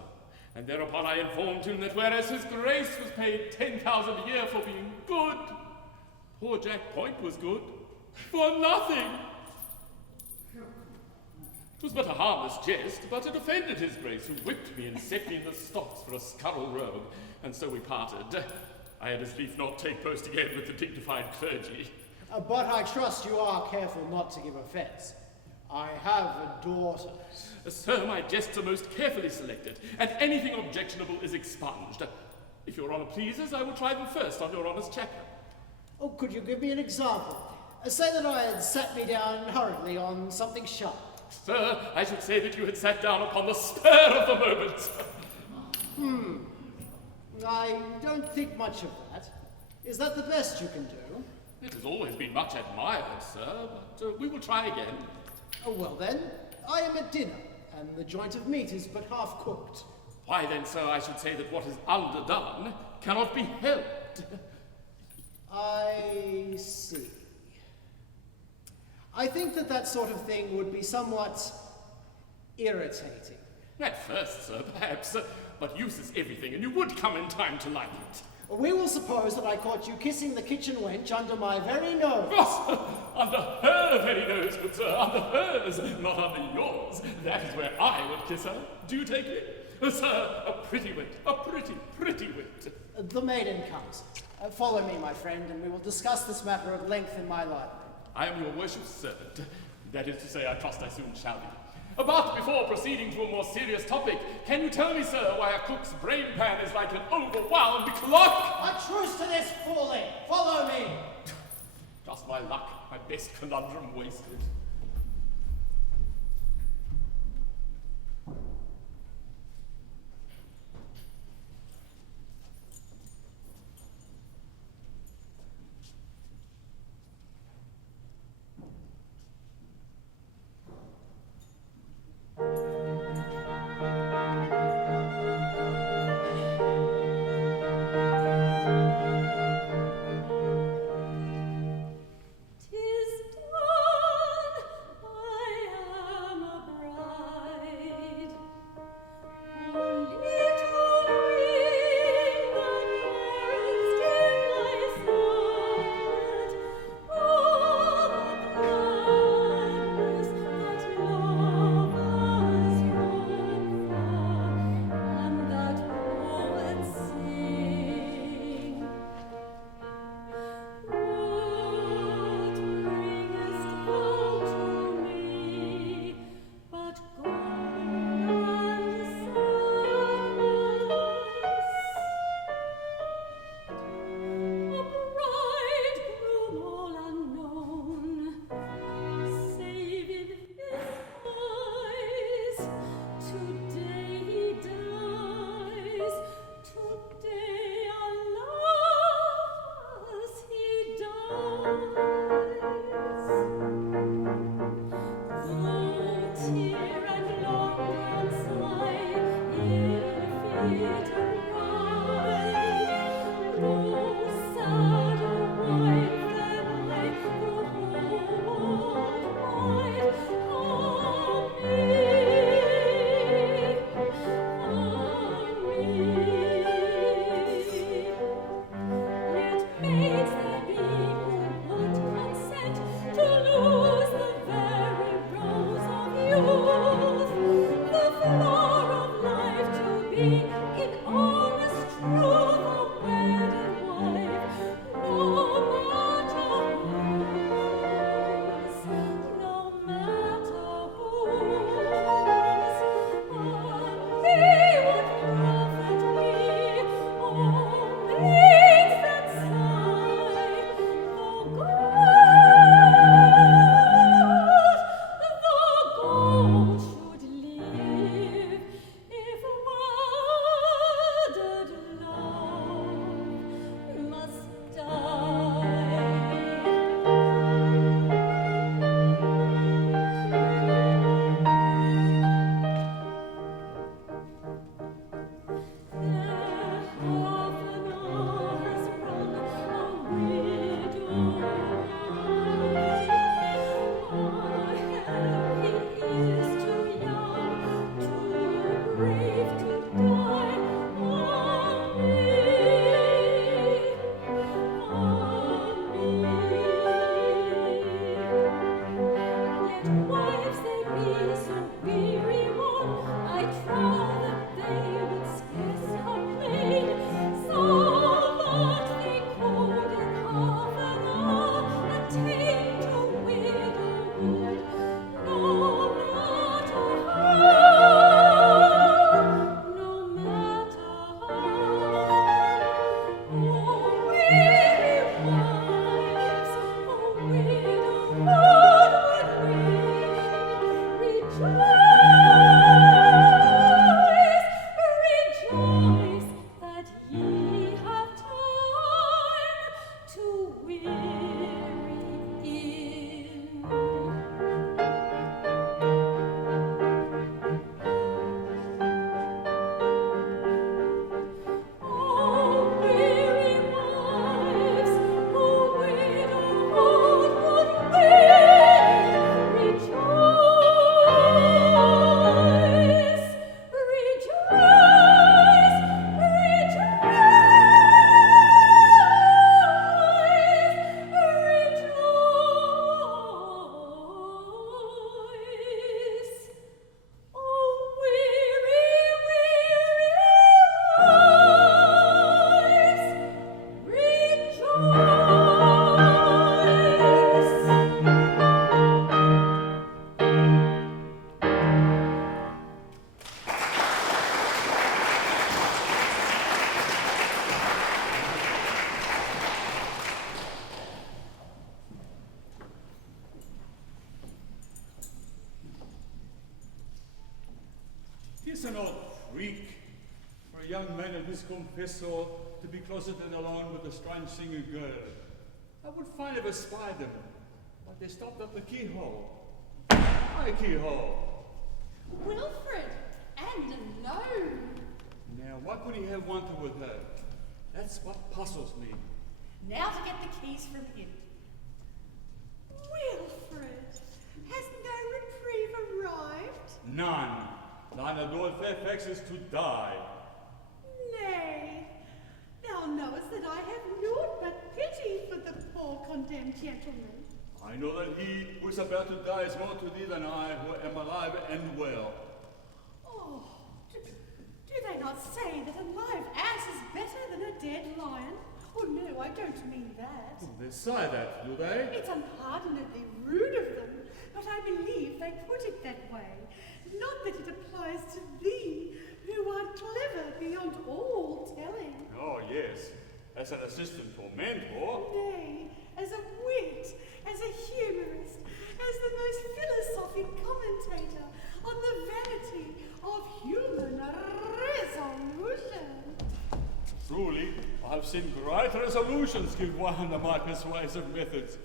and thereupon I informed him that whereas his Grace was paid 10,000 a year for being good, poor Jack Point was good for nothing. It was but a harmless jest, but it offended his Grace, who whipped me and set me in the stocks for a scurril rogue, and so we parted. I had as lief not take post again with the dignified clergy. But I trust you are careful not to give offence. I have a daughter. Sir, my jests are most carefully selected, and anything objectionable is expunged. If your honour pleases, I will try them first on your honour's chaplain. Oh, could you give me an example? Say that I had sat me down hurriedly on something sharp. Sir, I should say that you had sat down upon the spur of the moment. I don't think much of that. Is that the best you can do? It has always been much admired, sir, but we will try again. Oh, well then, I am at dinner, and the joint of meat is but half cooked. Why then, sir, I should say that what is underdone cannot be helped. I see. I think that sort of thing would be somewhat irritating. At first, sir, perhaps, but use is everything, and you would come in time to like it. We will suppose that I caught you kissing the kitchen wench under my very nose. Yes, under her very nose, good sir, under hers, not under yours. That is where I would kiss her. Do you take me? Sir, a pretty wit, a pretty wit. The maiden comes. Follow me, my friend, and we will discuss this matter at length in my library. I am your worship's servant. That is to say, I trust I soon shall be. But before proceeding to a more serious topic, can you tell me, sir, why a cook's brain pan is like an overwhelmed clock? A truce to this fooling! Follow me! Just my luck, my best conundrum wasted. "'Tis done, It's an odd freak for a young man and his confessor to be closeted alone with a strange singing girl. I would find ever spy them, but they stopped at the keyhole. My keyhole. Wilfred, and alone. Now, what could he have wanted with her? That's what puzzles me. Now to get the keys from him. Wilfred, has no reprieve arrived? None. Neither Lord Fairfax is to die. Nay, thou knowest that I have naught but pity for the poor condemned gentleman. I know that he who is about to die is more to thee than I, who am alive and well. Oh, do they not say that a live ass is better than a dead lion? Oh no, I don't mean that. Oh, they say that, do they? It's unpardonably rude of them, but I believe they put it that way. Not that it applies to thee, who art clever beyond all telling. Oh, yes. As an assistant tormentor. Nay, as a wit, as a humorist, as the most philosophic commentator on the vanity of human resolution. Truly, I've seen great resolutions give way under my persuasive methods.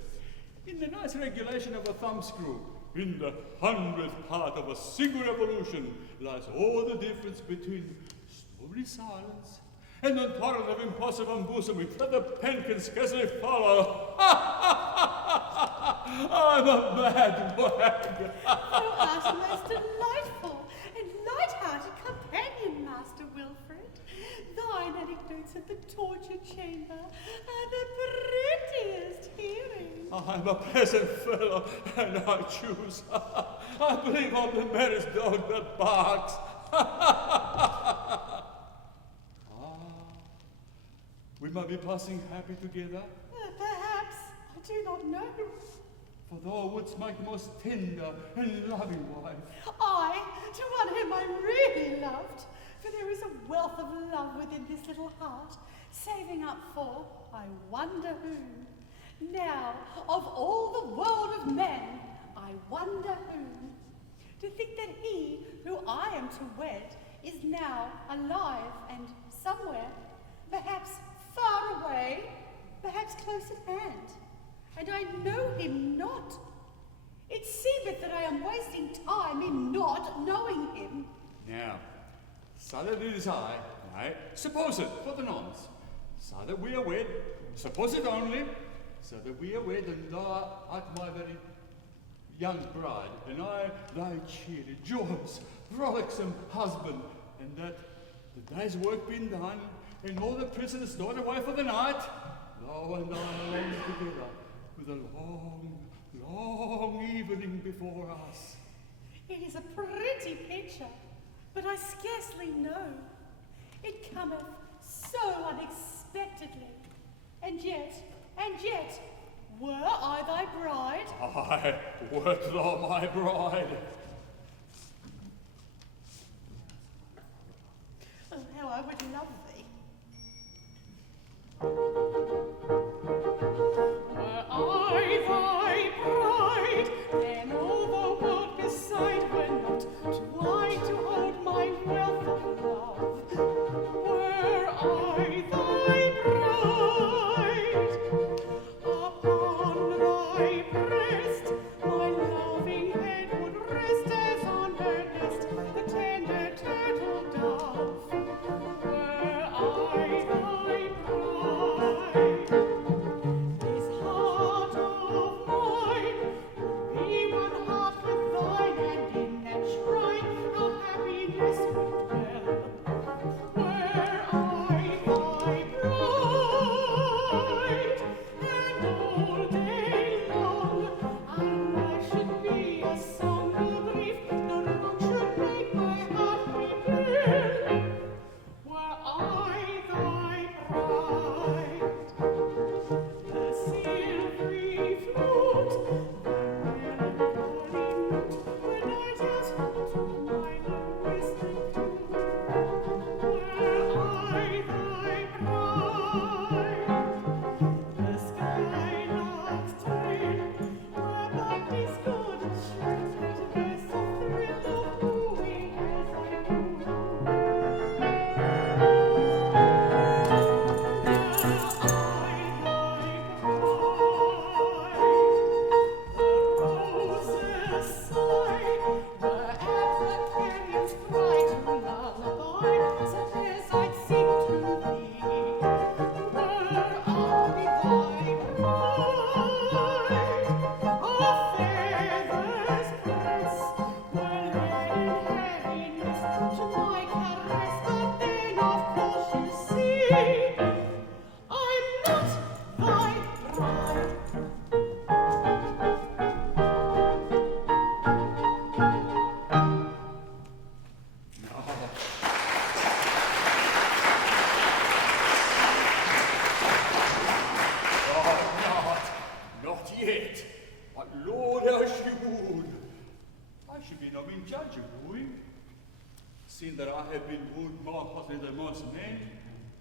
In the nice regulation of a thumbscrew, in the 100th part of a single revolution, lies all the difference between stony silence and the torrent of impossible embusement that the pen can scarcely follow. I'm a mad wag. Thou art a most delightful and light-hearted companion, Master Wilfred. Thine anecdotes of the torture chamber are the prettiest hearing. I'm a pleasant fellow, and I choose. I believe on the merest dog that barks. We might be passing happy together. Perhaps. I do not know. For thou wouldst make the most tender and loving wife. I, to one whom I really loved. For there is a wealth of love within this little heart, saving up for, I wonder whom. Now, of all the world of men, I wonder whom. To think that he who I am to wed is now alive and somewhere, perhaps far away, perhaps close at hand, and I know him not. It seemeth that I am wasting time in not knowing him. Now, so that it is I, suppose it, for the nonce, so that we are wed, suppose it only, so that we are wed, and thou art my very young bride, and I thy cheery, joyous, frolicsome husband, and that the day's work being done, and all the prisoners stored away for the night, thou and I alone together, with a long, long evening before us. It is a pretty picture, but I scarcely know. It cometh so unexpectedly, and yet, were I thy bride? Aye, wert thou my bride. Oh, how I would love thee. Were I thy bride, then all the world beside were not too wide to hold my wealth of love. Were I thy bride, upon thy breast my loving head would rest as on her nest the tender turtle dove. Were But Lord, how she would! I should be no mean judge of wooing. Seeing that I have been wooed more hotly than once men,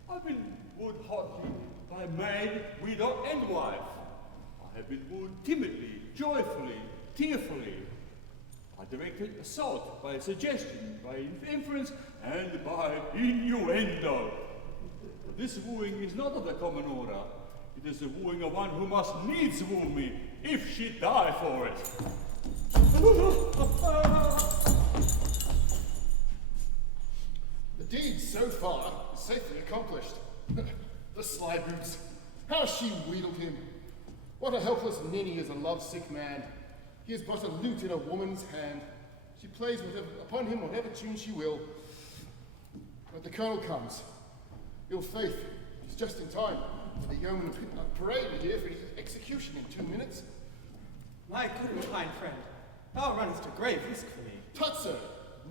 I've been wooed hotly by maid, widow, and wife. I have been wooed timidly, joyfully, tearfully, by directed assault, by suggestion, by inference, and by innuendo. But this wooing is not of the common order. It is the wooing of one who must needs woo me, if she die for it. The deed so far is safely accomplished. The sly boots. How she wheedled him. What a helpless ninny is a lovesick man. He is but a lute in a woman's hand. She plays upon him whatever tune she will. But the colonel comes. Ill faith, he's just in time for the yeoman parade here for his execution in 2 minutes. My good and kind friend, thou runnest a grave risk for me. Tut, sir,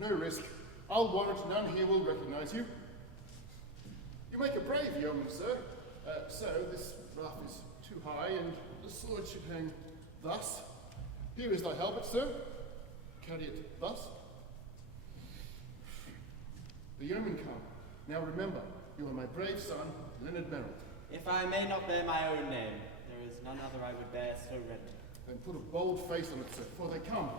no risk. I'll warrant none here will recognize you. You make a brave yeoman, sir. So this ruff is too high, and the sword should hang thus. Here is thy halbert, sir. Carry it thus. The yeomen come. Now remember, you are my brave son, Leonard Meryll. If I may not bear my own name, there is none other I would bear so readily. Then put a bold face on it, sir, for they come.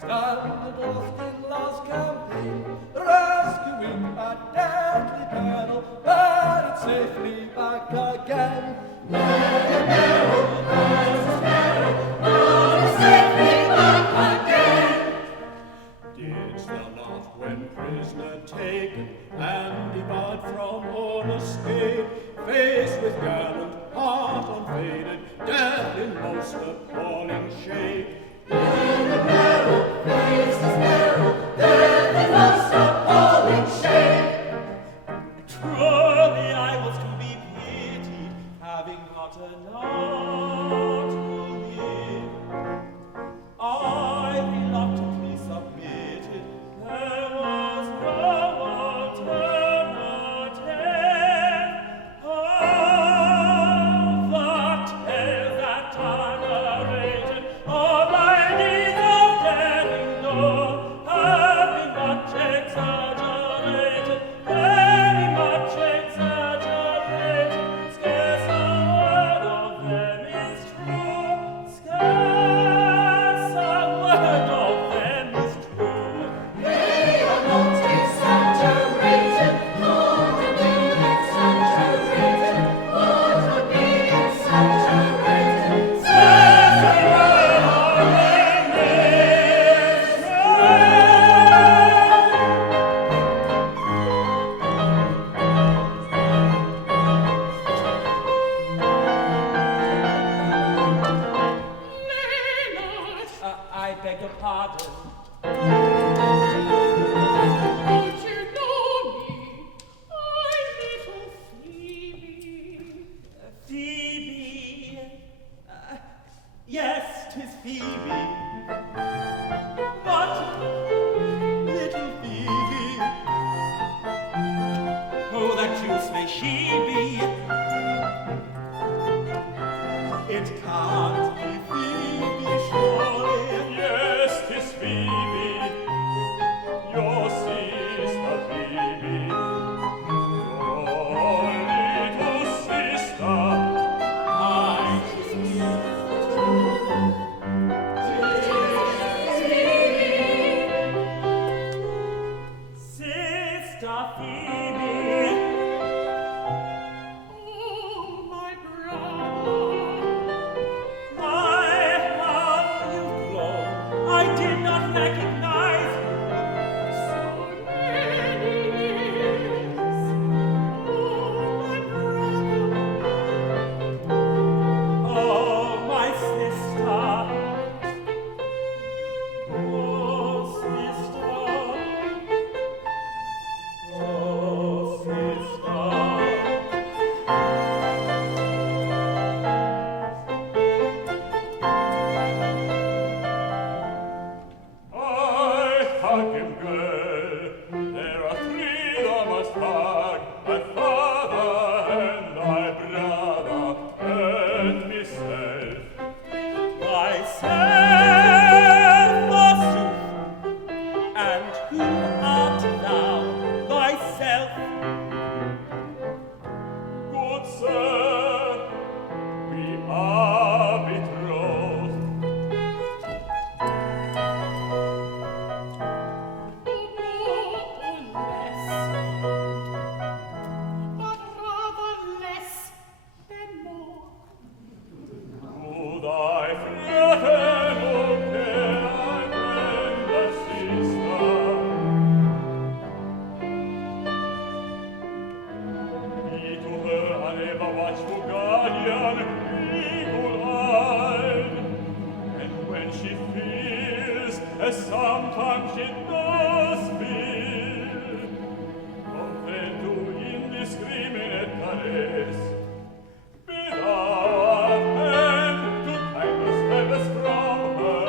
Stand the last campaign, rescuing hug him, girl. There are three thou must hug, thy father and thy brother and myself. Thyself, forsooth, and who art thou, thyself? Good sir, we are betrothed. To thy fraternal care I lend a sister. Be to her an ever watchful guardian, eagle-eyed. And when she feels, as sometimes she does feel, compelled to indiscriminate caress, be thou a hand to kindness favors from her.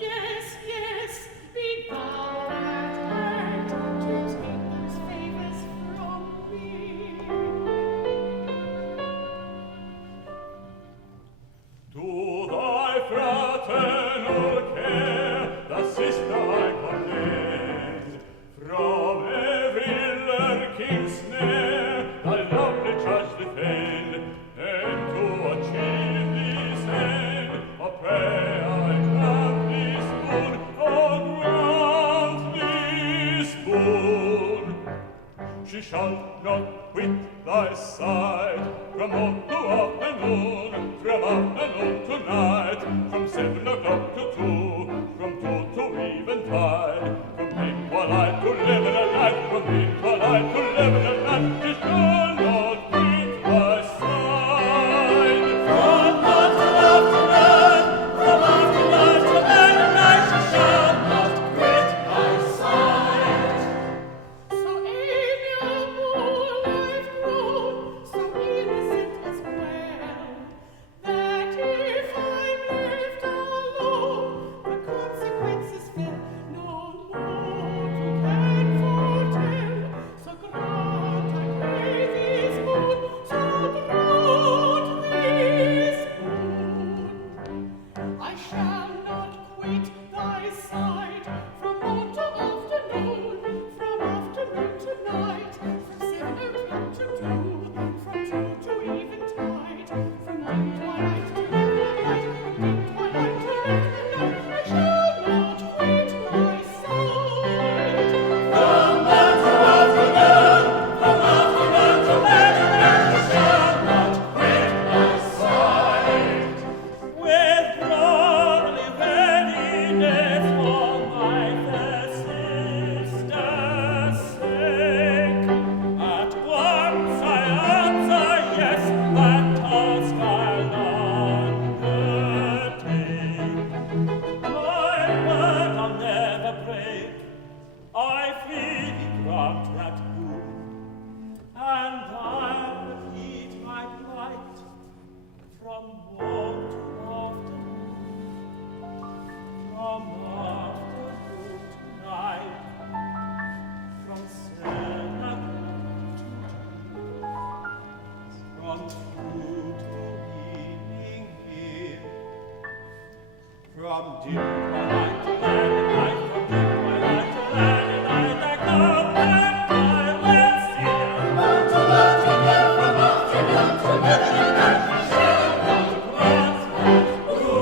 Yes, yes, be thou at hand to take those favors from me. To thy fraternal care, the sister I commend. From every lurking snare, the lovely judge defend. And to achieve this end, a prayer I grant this boon, grant this boon. She shall not quit thy side from morn to afternoon, from afternoon to night, from 7 o'clock to 2, from 2 to eventide, from twilight to 11 at night, from twilight to 11 at night. She shall not quit thy side. From morn to afternoon, from afternoon to midnight, she shall not quit thy side. So amiable I've grown, so innocent as well, that if I'm left alone, the consequences feel no more to can foretell. So grant, I pray this boon, so grant this boon. I shall not quit thy side from morn to afternoon, from afternoon to night, from 7 o'clock to 2, from 2 to eventide, from twilight to 11 at night, from twilight to 11 at night. I shall not quit thy side. From morn to afternoon, from afternoon to midnight, she shall not quit thy side. With brotherly readiness for my fair sister's sake, at once I answer yes, that task I'll undertake. My word I'll never break, I freely grant that boon, and I'll heed my plight from morn to afternoon, from afternoon to night, from 7 to 2, from 2 to evening here, from dim twilight to early night, from dim twilight to early night, I come and I will see her. From afternoon to midnight, she shall not quit that boon.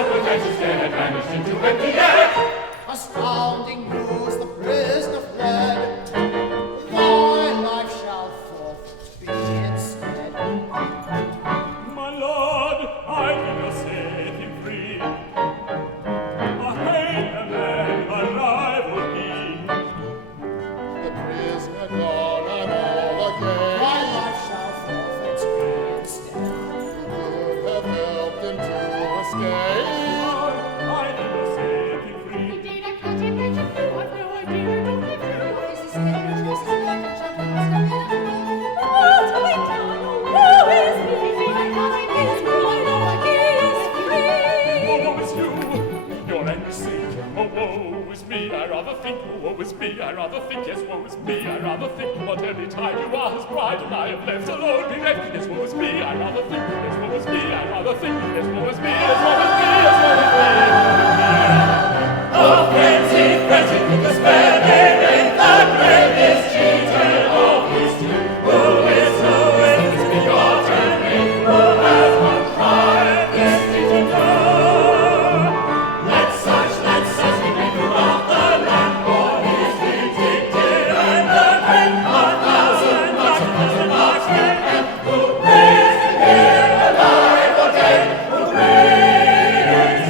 so good that his dead vanished into empty air. Astounding news, the prisoner fled. Thy life shall forth be instead. My lord, I did not set him free. I hate a man my rival he. The prisoner gone and all again. Thy life shall forfeit be instead. Could have helped him to escape. I did not set him free. Indeed, I can't imagine you. I've no idea. I don't live here. Is he staying with us? Is he like a gentleman? What have I done? Woe is me! I is bride, he is free! Oh, woe is you, your angry sink. Oh, woe is me, I rather think. Oh, woe is me, I rather think. Yes, woe is me, I rather think. What every time you are his bride, and I am left alone bereft. Yes, woe is me, I rather think. Yes, woe is me, I rather think. Yes, woe is me, yes, woe is me, yes, woe is me. Oh, frenzy, frenzy, with despair, they make the greatest cheater of his due. Who is the autumn ring? Who has one tried this to do? Let such be made throughout the land, for his vindictive and the pen 1,000 marksmen, who brings him here alive or dead, who brings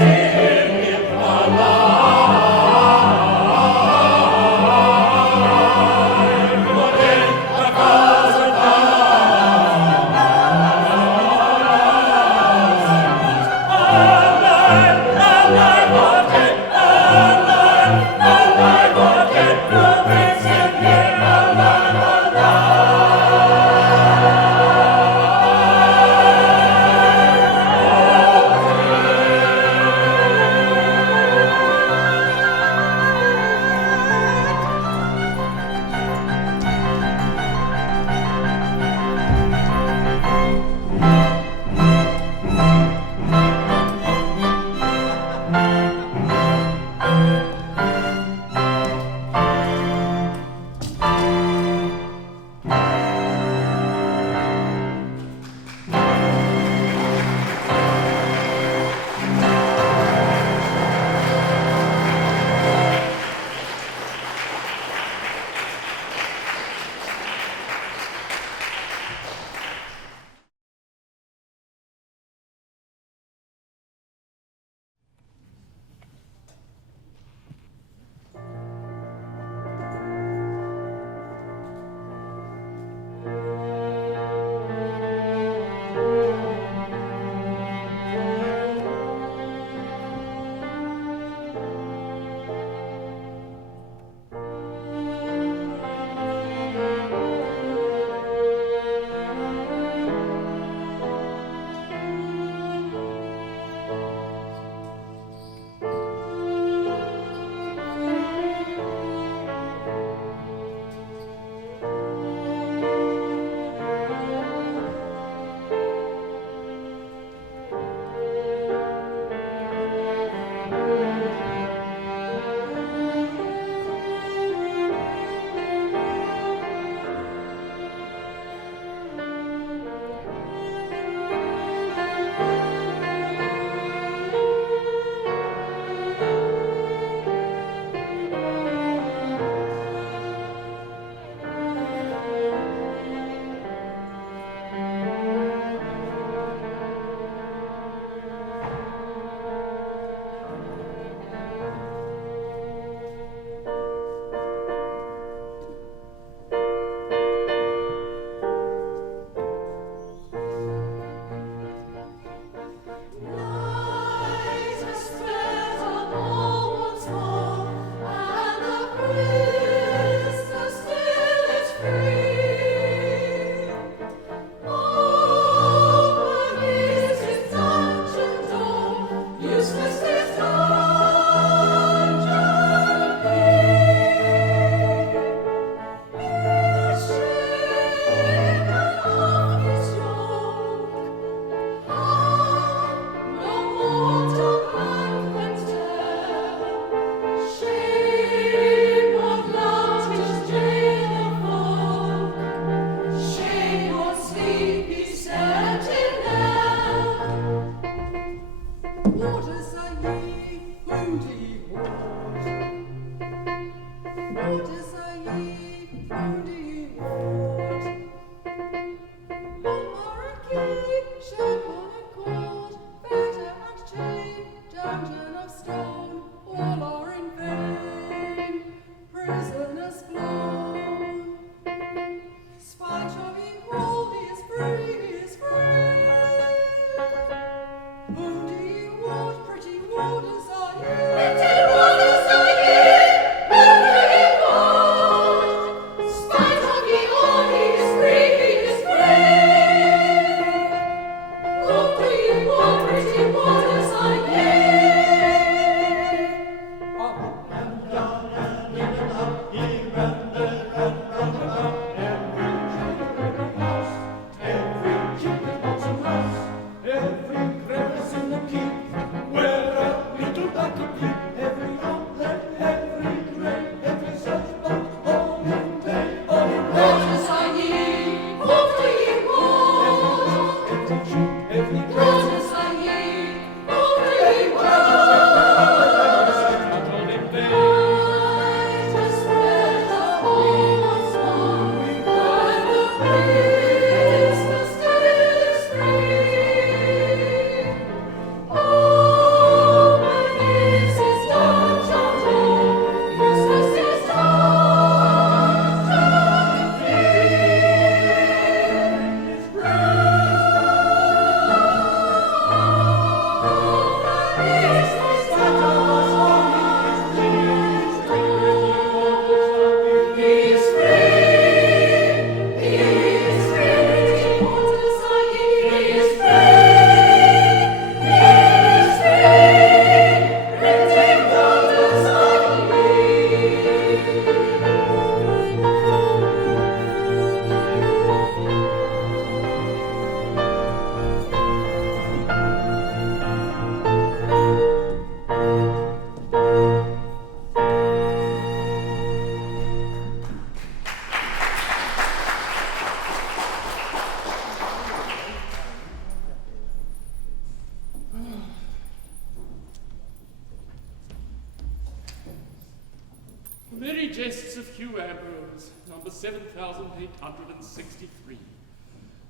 Merry Jests of Hugh Ambrose, number 7863.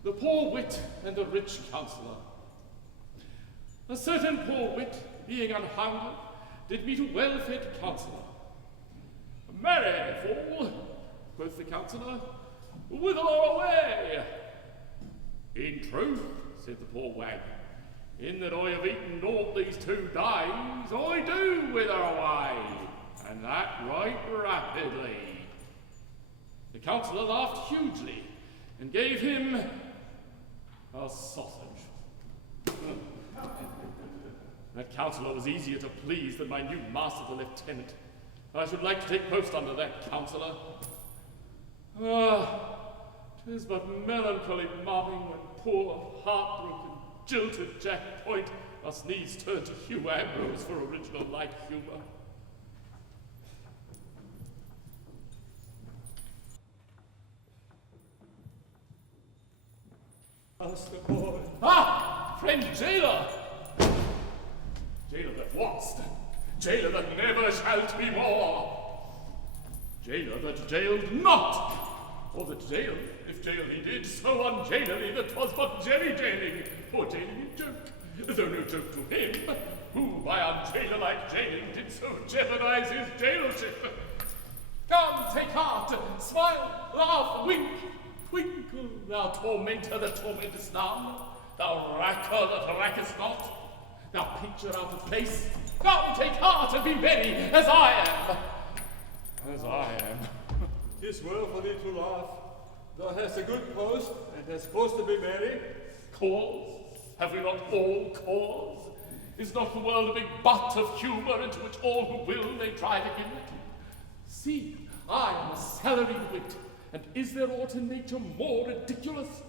The poor wit and the rich counsellor. A certain poor wit, being unhounded, did meet a well-fed counsellor. Marry, fool, quoth the counsellor, whither away? In truth, said the poor wag, in that I have eaten naught these 2 days, I do wither away, and that right rapidly. The counsellor laughed hugely, and gave him a sausage. That counsellor was easier to please than my new master, the lieutenant. I should like to take post under that counsellor. Ah, 'tis but melancholy mobbing when poor, heartbroken, jilted Jack Point must needs turn to Hugh Ambrose for original light humour. Ask the boy. Ah, friend jailer! Jailer that wast, jailer that never shalt be more. Jailer that jailed not, or that jailed, if jail he did, so unjailily that 'twas but jerry-jailing, or jailing in joke, though no joke to him, who by unjailer-like jailing did so jeopardize his jailorship. Come, take heart, smile, laugh, wink, twinkle, thou tormentor that tormentest none, thou racker that rackest not, thou picture out of place. Come, take heart and be merry, as I am. As I am. 'Tis well for thee to laugh. Thou hast a good post, and hast cause to be merry. Cause? Have we not all cause? Is not the world a big butt of humour into which all who will may drive a gimlet? See, I am a salaried wit, and is there aught in nature more ridiculous?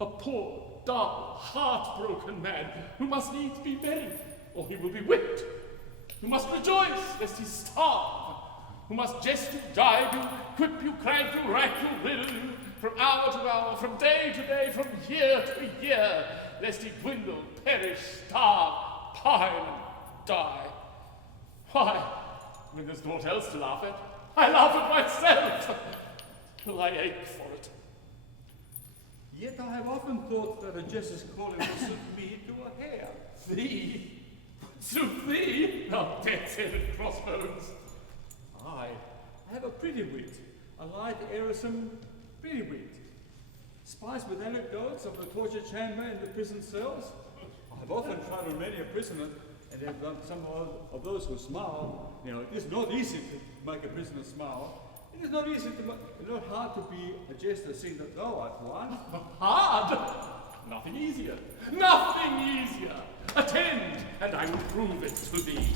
A poor, dull, heartbroken man who must needs be merry, or he will be whipped, who must rejoice lest he starve, who must jest you, gibe you, quip you, crank you, rack you, riddle you, from hour to hour, from day to day, from year to year, lest he dwindle, perish, starve, pine, and die. Why, when there's naught else to laugh at, I laugh at myself, till I ache for it. Yet I have often thought that a jester's calling would suit me to a hair. Thee? Suit thee? Thou death's-headed crossbones. I have a pretty wit, a light, airsome, pretty wit, spiced with anecdotes of the torture chamber and the prison cells. I have often tried on many a prisoner, and have done some of those who smile. You know, it is not easy to make a prisoner smile. It is not easy to not hard to be a jester, seeing that thou art one. Hard? Nothing easier. Nothing easier. Attend, and I will prove it to thee.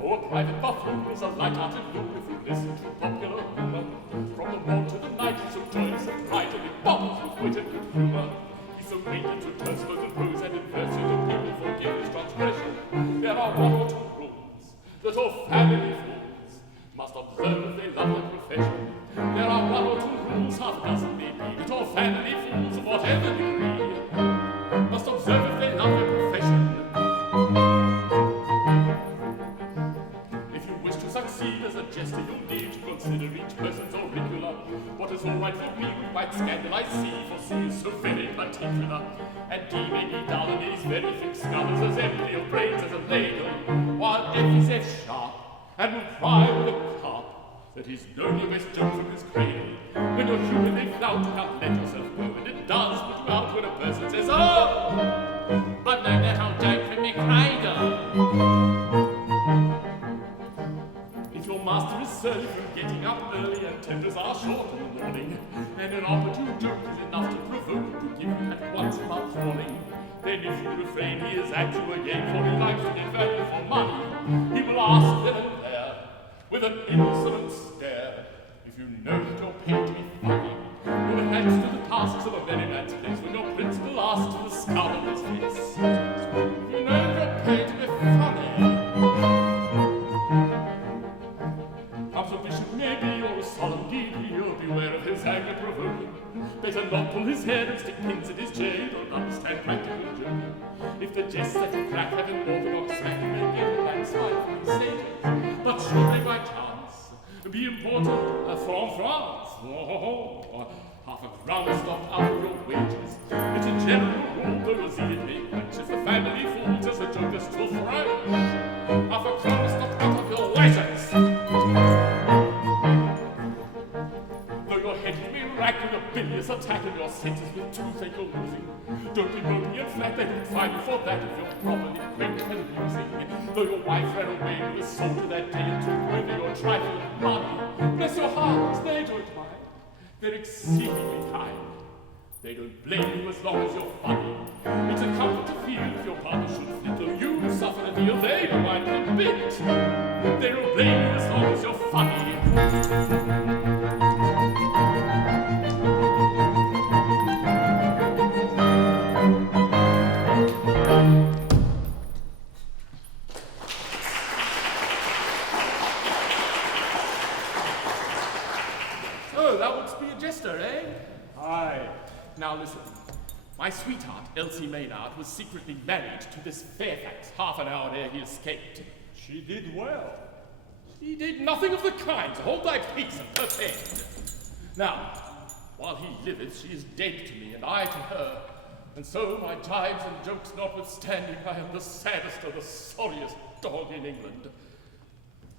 Oh, a private buffoon is a light-hearted loon if you listen to popular rumour. From the morn to the night he's so joyous and bright, and he bubbles with wit and good humour. He's so radiant to terse both in prose and in verse, that people forgive his transgression. There are 1 or 2 rules that all family fools must observe if they love their profession. There are 1 or 2 rules, half a dozen may be, that all family fools of whatever degree must observe if they love their profession. If you wish to succeed as a jester, you'll need to consider each person's auricular. What is all right for me would quite scandalize C, for C is so very particular. And D may be dull and his very thick skull is as empty of brains as a ladle, while F is F sharp, and will cry with a carp that he's known your best joke from his cradle. When you're humanly flout, you can't let yourself go, and it does put you out when a person says, "Oh, I've learned that whole joke from my cradle." If your master is surly from getting up early, and tempers are short in the morning, and an opportune joke is enough to provoke to give you at once a month's warning, then if you refrain, he is at you again, for he likes to get value for money. He will ask then and there, with an insolent stare, if you know that you're paid to be funny. You'll attach to the tasks of a merry man's place when your principal asks to the scowl of his face. If you know that you're paid to be funny. Perhaps a bishop may be, or a solemn deed he'll be beware of his anger provoking. Better not pull his hair and stick pins in his chain, or understand practical joking. If the jests that you crack have an orthodox smack, you may give a back smile from the satyrs. But should they by chance be imported from France, half a crown stopped out of your wages. It's a general rule, though you'll see it may quench if the family falls as the joker still thrives. Half a crown stopped out of your wages. Though your head will be racked with a bilious attack and your senses with toothache or losing. Don't be mopey and flat, they don't find you for that if you're properly quaint and amusing. Though your wife ran away with a soldier that day and took with your trifle of money. Bless your hearts, they don't mind. They're exceedingly kind. They don't blame you as long as you're funny. It's a comfort to feel if your partner should flit, though you suffer a deal, they don't mind a bit. They don't blame you as long as you're funny. Jester, eh? Aye. Now listen. My sweetheart, Elsie Maynard, was secretly married to this Fairfax half an hour ere he escaped. She did well. She did nothing of the kind, so hold thy peace and pertain. Now, while he liveth, she is dead to me, and I to her. And so, my jibes and jokes notwithstanding, I am the saddest of the sorriest dog in England.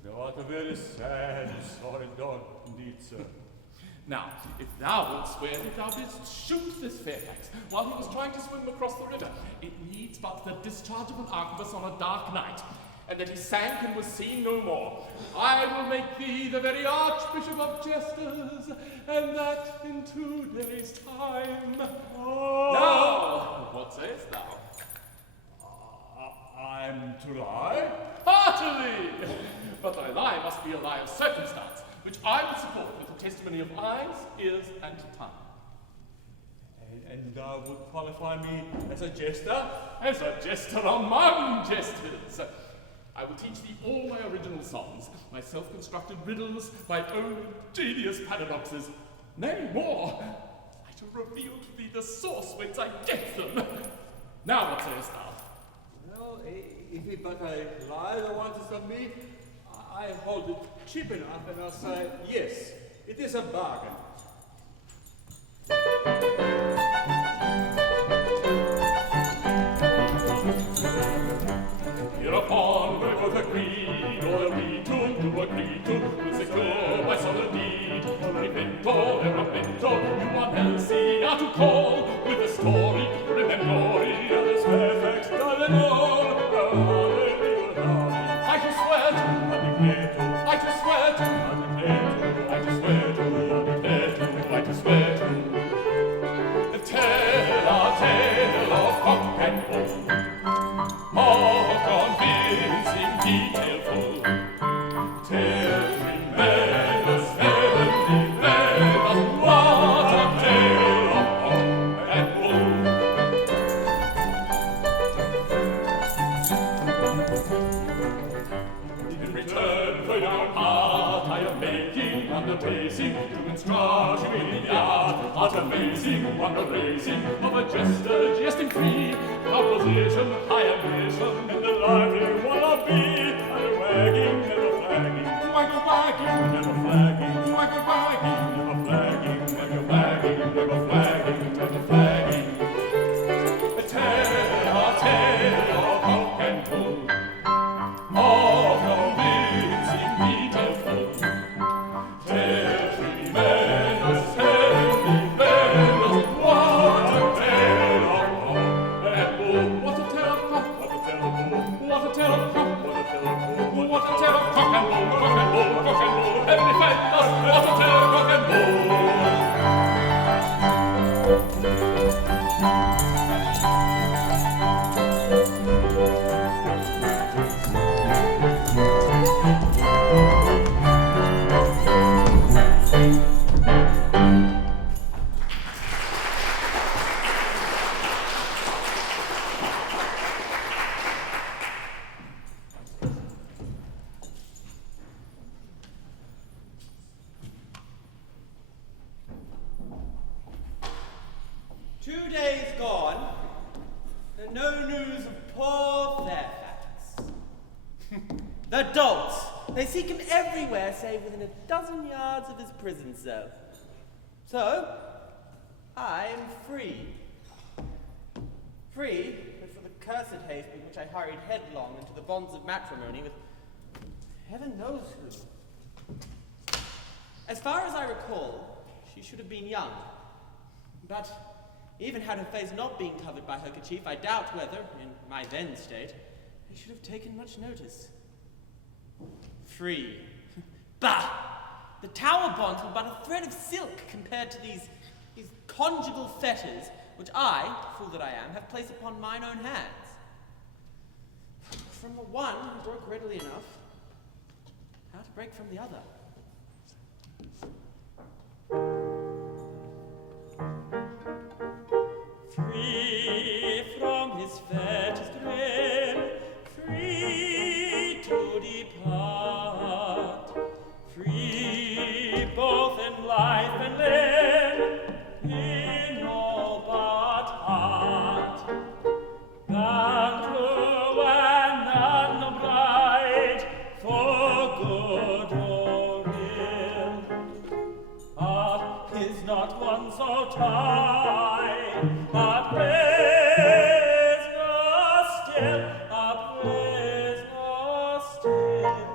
Thou art a very sad, sorry dog, indeed, sir. Now, if thou wilt swear that thou didst shoot this Fairfax while he was trying to swim across the river, it needs but the discharge of an arquebus on a dark night, and that he sank and was seen no more, I will make thee the very Archbishop of Jesters, and that in 2 days' time. Oh. Now, what sayest thou? I'm to lie? Heartily! But thy lie must be a lie of circumstance, which I will support with the testimony of eyes, ears, and tongue. And thou would qualify me as a jester? As a jester among jesters. I will teach thee all my original songs, my self-constructed riddles, my own ingenious paradoxes. Nay, more, I shall reveal to thee the source whence I get them. Now what sayest thou? Well, if it but a lie thou wantest of me, I hold it cheap enough, and I'll say, yes, it is a bargain. Hereupon we both agreed, or agreed to agree to secure by solid deed. Repento, you want Elsie are to call, with a story, remembering this Fairfax darling all. I to swear to, I to swear to, I to swear to, I to swear to, tell a tale of cock and bull, of convincing detailful, tale tremendous, heavenly, venomous, what a tale of cock and bull. In return for your part, I am making undertaking to instruct you in the art, art amazing, wonder raising of a jester, jesting free, composition, high ambition, in the lively wanna-be, and wagging, never flagging, waggle-wagging, never flagging, waggle-wagging, never flagging, waggle-wagging, never flagging, never flagging. A tale of cock and bull, of convincing detailful, tale tremendous, heavenly, venomous, what a tale of cock and bull, what a tale of cock, what a tale of bull, what a They seek him everywhere, save within a dozen yards of his prison cell. So, I am free. Free, but for the cursed haste with which I hurried headlong into the bonds of matrimony with heaven knows who. As far as I recall, she should have been young. But even had her face not been covered by her kerchief, I doubt whether, in my then state, I should have taken much notice. Free. Bah! The tower bonds were but a thread of silk compared to these conjugal fetters which I, fool that I am, have placed upon mine own hands. From the one who broke readily enough, how to break from the other? Free from his fetters grim, free to depart, free both in life and limb, in all but heart, bound to an unknown bride, for good or ill. Ah, is not one so tight, a prisoner still, a prisoner still.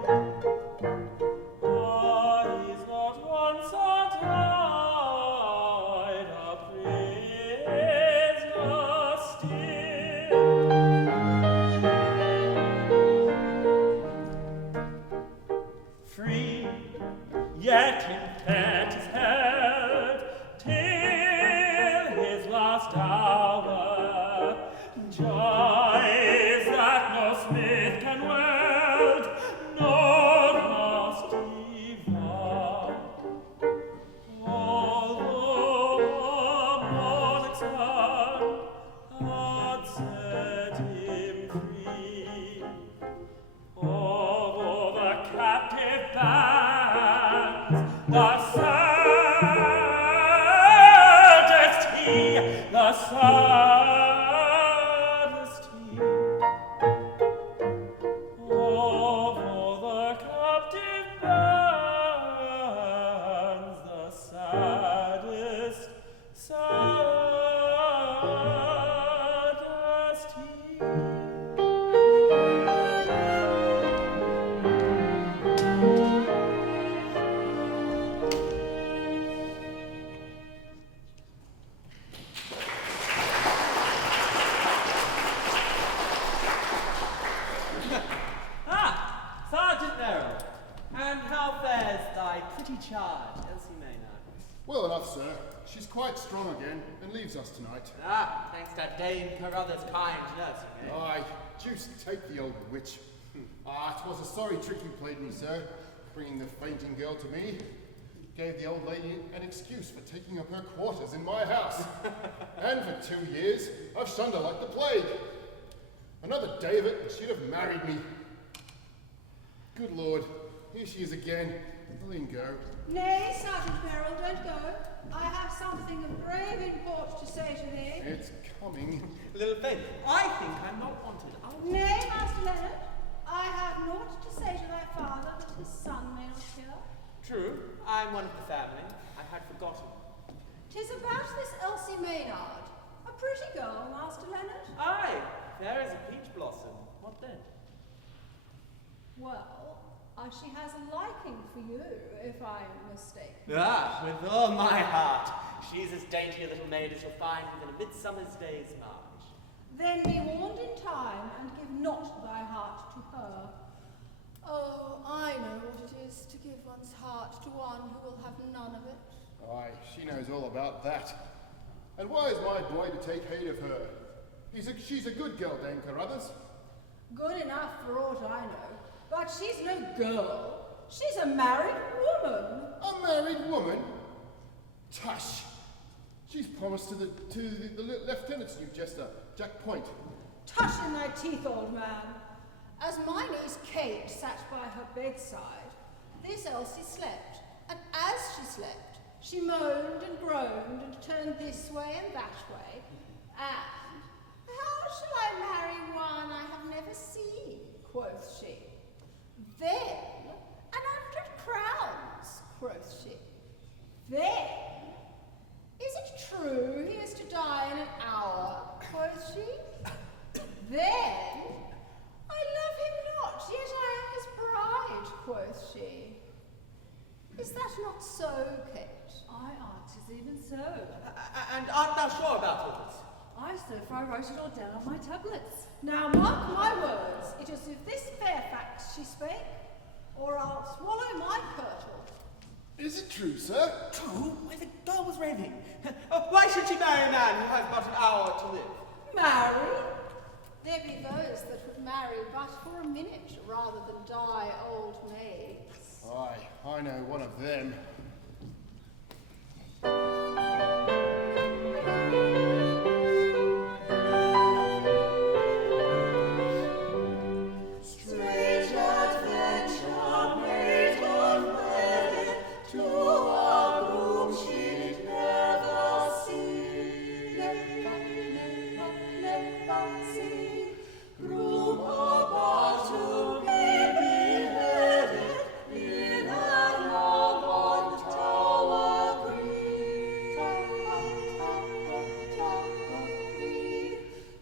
Ah, is not one so tight, a prisoner still. Free, yet in fetters held, till his last hour. Joys that no smith can weld, nor must devour. Although a monarch's son had set him free, over the captive bands, the saddest he, the saddest he. Over the captive bands, the saddest, saddest he. Sergeant Meryll, and how fares thy pretty charge, Elsie Maynard? Well enough, sir. She's quite strong again and leaves us tonight. Thanks to Dame Carruthers' kind nursing, eh? Aye, deuce take the old witch. 'Twas a sorry trick you played me, sir, bringing the fainting girl to me. Gave the old lady an excuse for taking up her quarters in my house. And for 2 years, I've shunned her like the plague. Another day of it, and she'd have married me. Good Lord, here she is again. I'll even go. Nay, Sergeant Meryll, don't go. I have something of grave import to say to thee. It's coming. Little Faith, I think I'm not wanted. Nay, Master Leonard, I have naught to say to thy father that his son may not hear. True, I'm one of the family. I had forgotten. 'Tis about this Elsie Maynard, a pretty girl, Master Leonard. Aye, fair as a peach blossom. What then? Well, she has a liking for you, if I am mistaken. With all my heart. She's as dainty a little maid as you'll find within a midsummer's day's march. Then be warned in time, and give not thy heart to her. Oh, I know what it is to give one's heart to one who will have none of it. Aye, she knows all about that. And why is my boy to take heed of her? She's a good girl, Dame Carruthers. Good enough for aught I know. But she's no girl. She's a married woman. A married woman? Tush! She's promised to the lieutenant's new jester, Jack Point. Tush in thy teeth, old man. As my niece Kate sat by her bedside, this Elsie slept, and as she slept, she moaned and groaned and turned this way and that way, and how shall I marry one I have never seen, quoth she. Then quoth she. Then, is it true he is to die in an hour, quoth she? Then, I love him not, yet I am his bride, quoth she. Is that not so, Kate? Aye, aunt, 'tis even so. And art thou sure about all this? Aye, sir, for I wrote it all down on my tablets. Now mark my words, it is of this Fairfax she spake, or I'll swallow my kirtle. Is it true, sir? True? Why, the girl was raving. Why should she marry a man who has but an hour to live? Marry? There be those that would marry but for a minute rather than die old maids. Aye, I know one of them. Strange adventure made unwedded to a groom she'd never seen. Never seen. Groom about to be beheaded in an old Tower Green. Tower Green.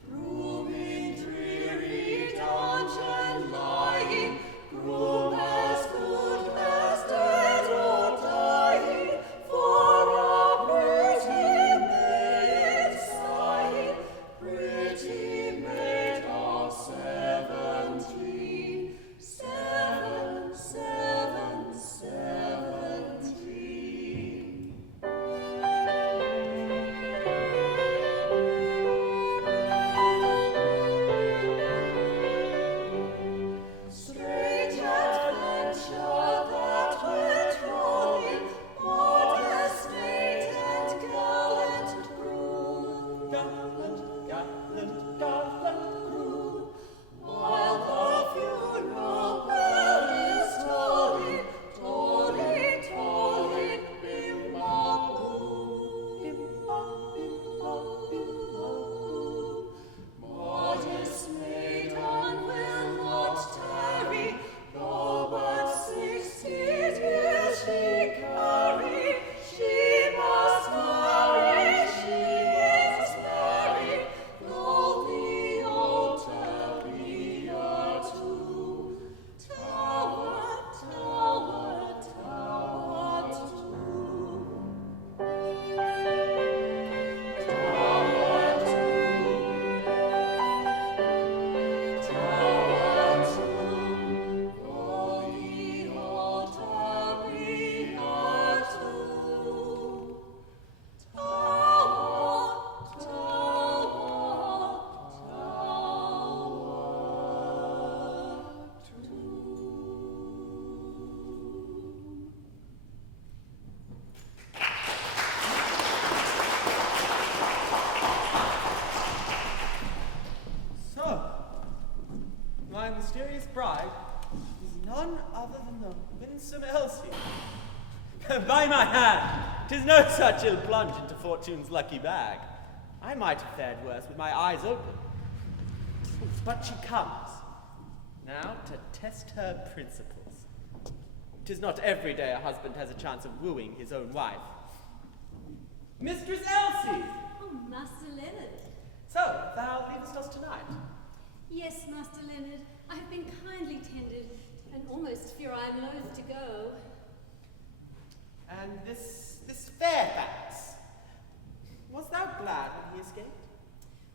Groom in dreary dungeon lying, groom as good as dead or dying, for a pretty maid sighing, pretty maid of 17. 17. Strange adventure that went rolling, modest maid and gallant groom. Gallant groom. While the funeral bell is tolling, tolling, tolling, bim-bam-boom. Bim-bam, bim-bam, bim-bam-boom. Modest maiden will not tarry, though but 60 years she carry. She must marry, she must marry, though the altar be a tomb. Tower, tower, tower, tomb. Tower, tomb. Tower, tomb. Though the altar be a tomb. Tower, tower, tower, tomb. So, my mysterious bride is none other than the winsome Elsie. By my hand, 'tis no such ill plunge into fortune's lucky bag. I might have fared worse with my eyes open. But she comes, now to test her principles. 'Tis not every day a husband has a chance of wooing his own wife. Mistress Elsie! Oh, Master Leonard. So, thou leavest us tonight? Yes, Master Leonard, I have been kindly tended, and almost fear I am loath to go. And this Fairfax, was thou glad when he escaped?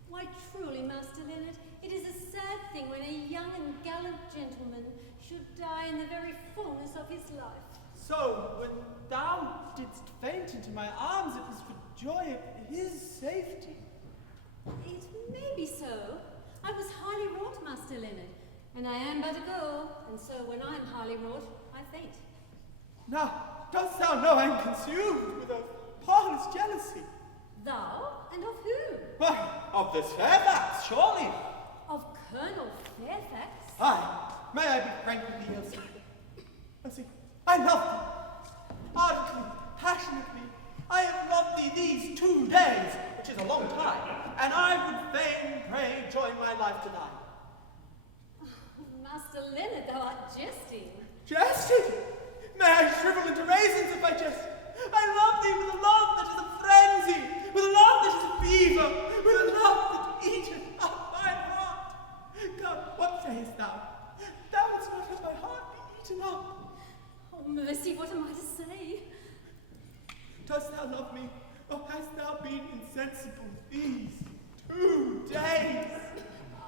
Why, truly, Master Leonard, it is a sad thing when a young and gallant gentleman should die in the very fullness of his life. So, when thou didst faint into my arms, it was for joy of his safety. It may be so. I was highly wrought, Master Leonard, and I am but a girl, and so when I am highly wrought, I faint. Now, dost thou know I am consumed with a parlous jealousy? Thou? And of whom? Why, of this Fairfax, surely. Of Colonel Fairfax? Aye, may I be frank with thee, Elsie? Elsie, I love thee. Ardently, passionately. I have loved thee these 2 days, which is a long time, and I would fain pray join my life to thine. Master Leonard, thou art jesting. Jesting? May I shrivel into raisins if I jest? I love thee with a love that is a frenzy, with a love that is a fever, with a love that eateth up my heart. Come, what sayest thou? Thou wouldst not have my heart be eaten up. Oh, mercy, what am I to say? Dost thou love me, or hast thou been insensible these 2 days?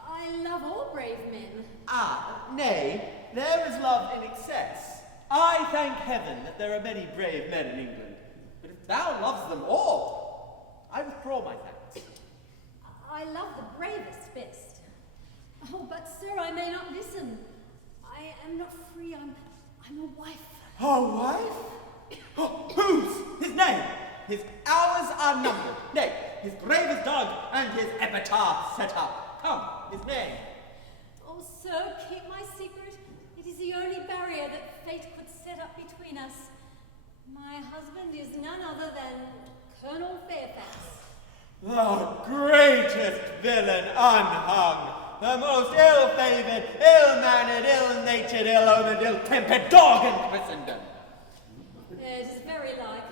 I love all brave men. Ah, nay, there is love in excess. I thank heaven that there are many brave men in England. But if thou loves them all, I withdraw my thanks. I love the bravest best. Oh, but sir, I may not listen. I am not free. I'm a wife. A wife? Oh, whose? His name? His hours are numbered. Nay, his grave is dug and his epitaph set up. Come, his name. Oh, sir, keep my secret. It is the only barrier that fate could set up between us. My husband is none other than Colonel Fairfax. The greatest villain unhung, the most ill-favoured, ill-mannered, ill-natured, ill-omened, ill-tempered dog in Christendom. It is very like.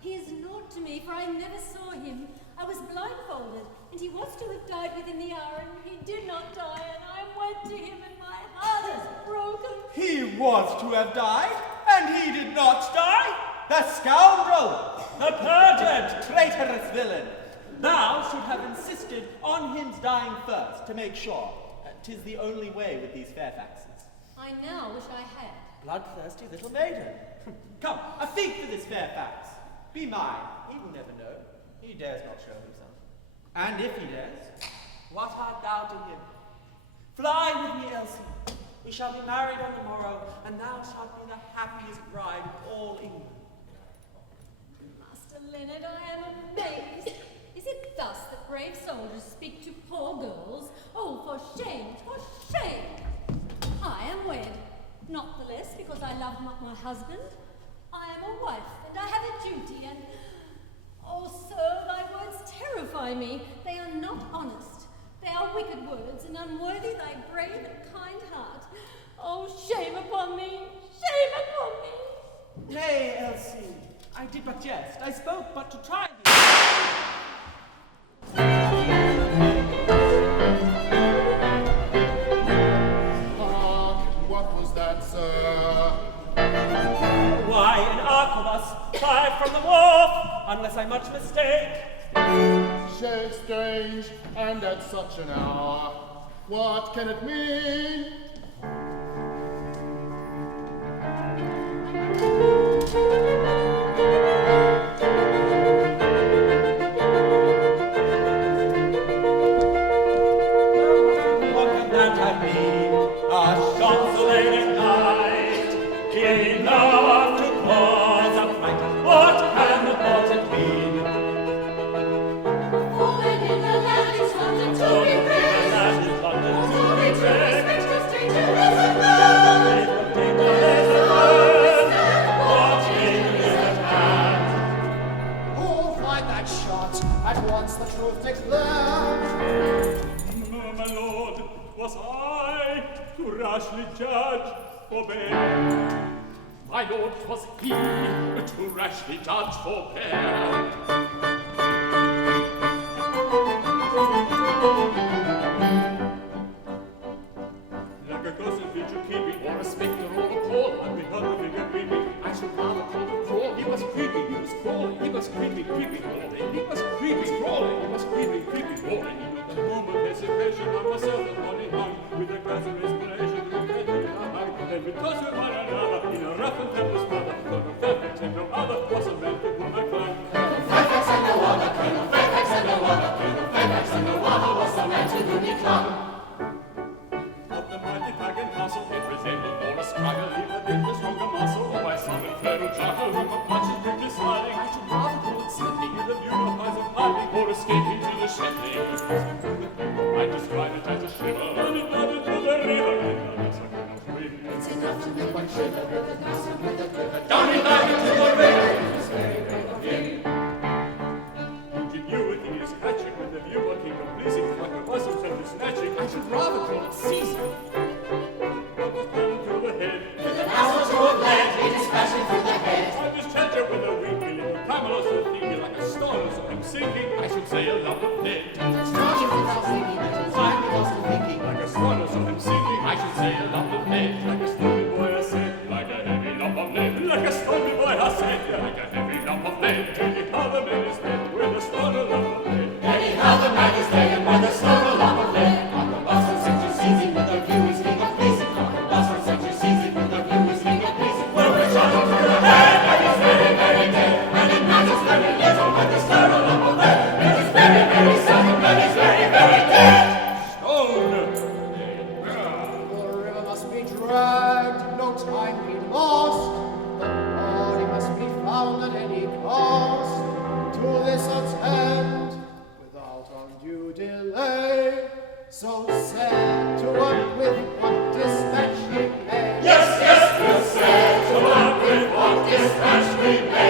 He is naught to me, for I never saw him. I was blindfolded, and he was to have died within the hour, and he did not die, and I went to him, and my heart is broken. He was to have died, and he did not die. The scoundrel, the perjured, traitorous villain. Thou should have insisted on him dying first, to make sure. 'Tis the only way with these Fairfaxes. I now wish I had. Bloodthirsty little maiden. Come, a fig for this Fairfax. Be mine, he will never know. He dares not show himself. And if he dares, what art thou to him? Fly with me, Elsie. We shall be married on the morrow, and thou shalt be the happiest bride of all England. Master Leonard, I am amazed. Is it thus that brave soldiers speak to poor girls? Oh, for shame, for shame! I am wed, not the less because I love my husband. I am a wife, and I have a duty, and... Oh, sir, thy words terrify me. They are not honest. They are wicked words, and unworthy thy brave and kind heart. Oh, shame upon me! Shame upon me! Nay, Elsie, I did but jest. I spoke but to try thee. What was that, sir? Why, an arquebus, fly from the wharf, unless I much mistake. Strange, and at such an hour. What can it mean? What can that have been? A shot so late at night, enough to cause a fright. What can the thought mean? Fallen in the land is London to be praised. That is London To to be be true, praised. respect a stranger is a man. It will take the lesson learned. What is at hand? Who'll find that shot? At once the truth takes learned. My lord, was I to rashly judge, forbear? My lord, 'twas he to rashly judge forbear. Like a ghost in future keeping, Or a spectre or a call, and we heard the figure creeping. I should rather call him crawl. He was creeping, he was crawling, he was creeping, creeping, crawling. He was creeping, crawling, he was creeping, creeping, crawling. A moment hesitation, I myself the body hung, with a glass of inspiration, regretting I hung. Then we tossed with one another, in a rough and tempestuous weather. Colonel Fairfax and no other was a man to whom I clung. Fairfax and no other, Colonel Fairfax and no other, Colonel Fairfax and no other was the man to whom he clung. Of the mighty pagan castle, It resembled more a struggle. he had been the stronger muscle. Oh, my son and feral chuckle. From a punch quickly sliding, I should rather call it slipping. with a view of eyes of hiding. Or escaping to the shipping. I describe it as a shiver. And it nodded to the river, and that's a kind of wind. It's enough to make one shiver with a gossip with a quiver. Down he dived into the river. It was very brave of him. Ingenuity is catching with the view of kingdom pleasing, like a was himself is snatching. I should rather call it season. What was down to the head? With an arrow to a blade, it is fashioned sinking, I should say a lump of lead. Starting without thinking until finally lost in thinking. Like a swallow saw him sinking, I should say a lump of lead. Like a stormy boy, I said, like a heavy lump of lead. Like a stormy boy, I said, like a heavy lump of lead. Anyhow the man is dead with a small lump of lead. Anyhow the man is dead with a small lump of lead. On the bus from St. Seizing with the view is king of pleasing. On the bus from St. Seizing with the view is king of pleasing. Well, we shot him through the head, and he's very, very dead. And it matters very little with the small lump of lead. It is very, very sudden, and he's very, very dead. The river must be dragged, no time be lost. The body must be found at any cost. To this attend, without undue delay. So set to work with what dispatch he may. Yes, yes, we'll set to work with what dispatch we may.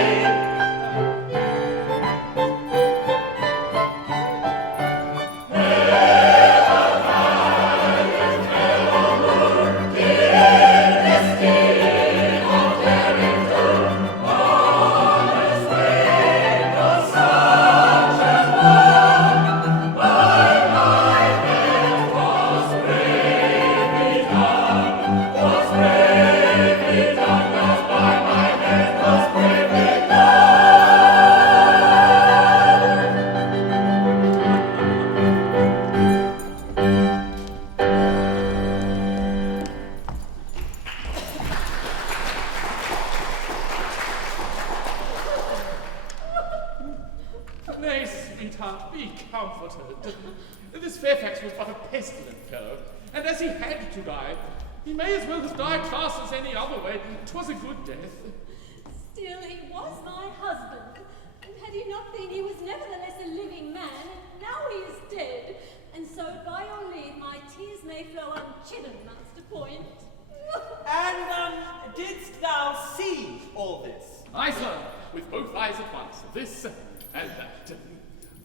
Nay, sweetheart, be comforted. This Fairfax was but a pestilent fellow, and as he had to die, he may as well have died fast as any other way. 'Twas a good death. Still, he was my husband, and had you not been, he was nevertheless a living man, and now he is dead. And so, by your leave, my tears may flow unchidden, Master Point. And, didst thou see all this? Aye, sir, with both eyes at once, this and that.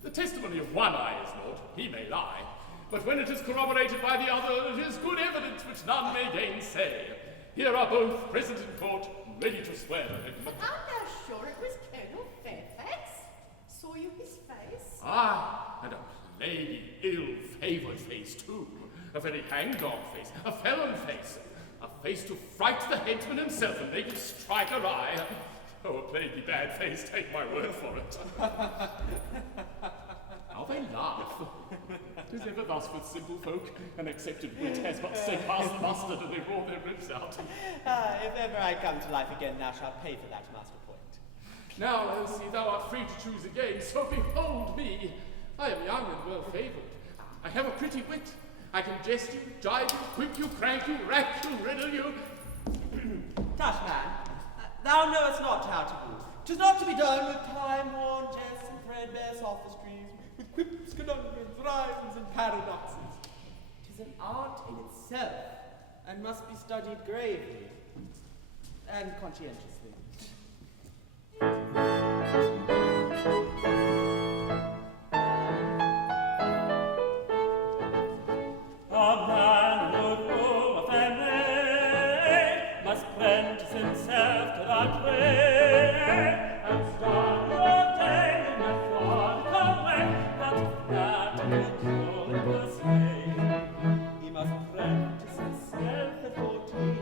The testimony of one eye is naught, he may lie, but when it is corroborated by the other, it is good evidence which none may gainsay. Here are both present in court, ready to swear him. Art thou sure it was Colonel Fairfax? Saw you his face? Ah, and a plaguey, ill-favoured face too. A very hang-dog face, a felon face, a face to fright the headsman himself and make him strike awry. Oh, a plaguey bad face, take my word for it. How they laugh. 'Tis ever thus with simple folk. An accepted wit has but so past the mustard and they roar their ribs out. If ever I come to life again, thou shalt pay for that, Master Point. Now, Elsie, thou art free to choose again, so behold me. I am young and well favoured. I have a pretty wit. I can jest you, jibe you, whip you, crank you, rack you, riddle you. Tush, man, thou knowest not how to woo. 'Tis not to be done with time-worn jests and threadbare sophistries, with quips, conundrums, rhymes, and paradoxes. 'Tis an art in itself, and must be studied gravely and conscientiously. A man would rule a family, must prentice himself to that way, and start your day in a frolical way, that will truly persuade. He must prentice himself at 14,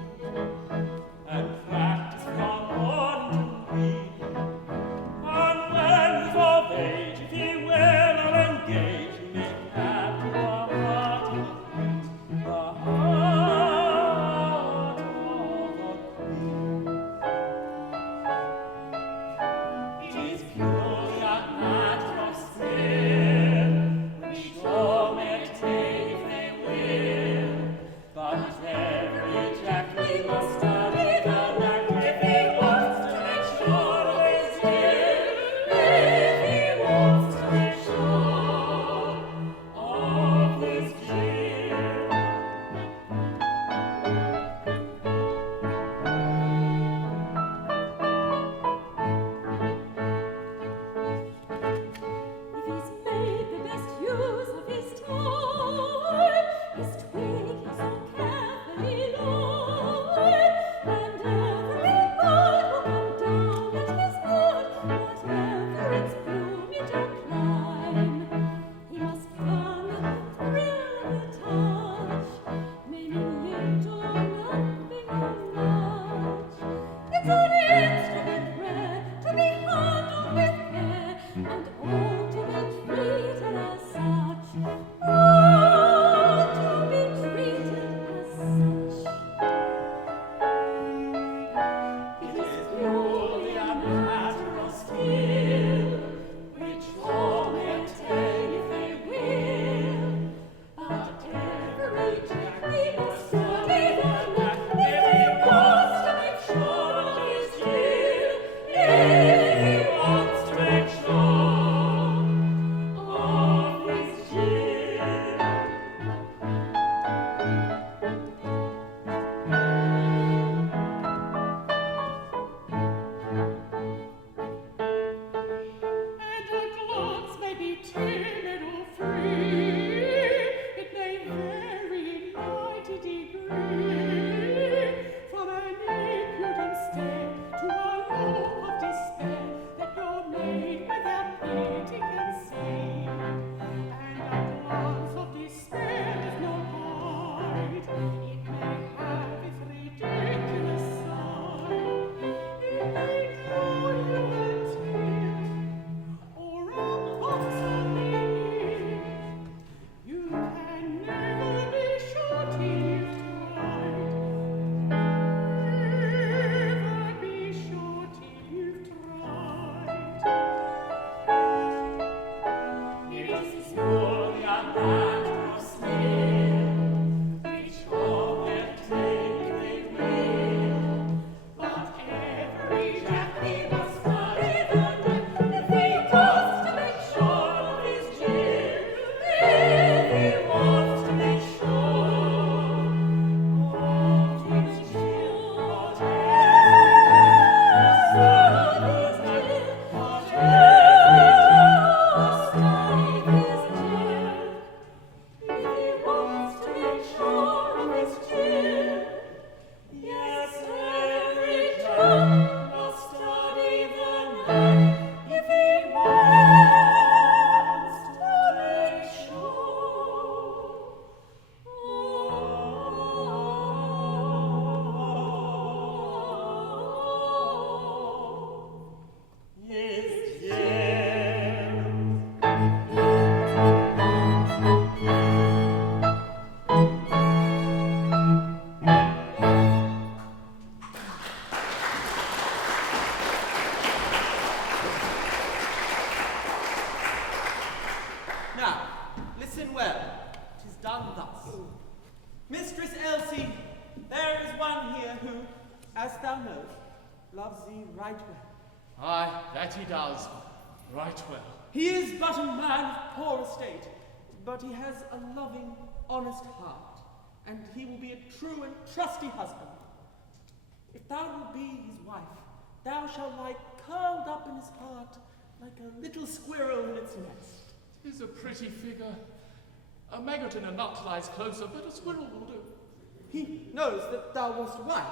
and practice from morning to evening. does right well. He is but a man of poor estate, but he has a loving, honest heart, and he will be a true and trusty husband. If thou wilt be his wife, thou shalt lie curled up in his heart like a little squirrel in its nest. 'Tis a pretty figure. A maggot in a nut lies closer, but a squirrel will do. He knows that thou wast a wife,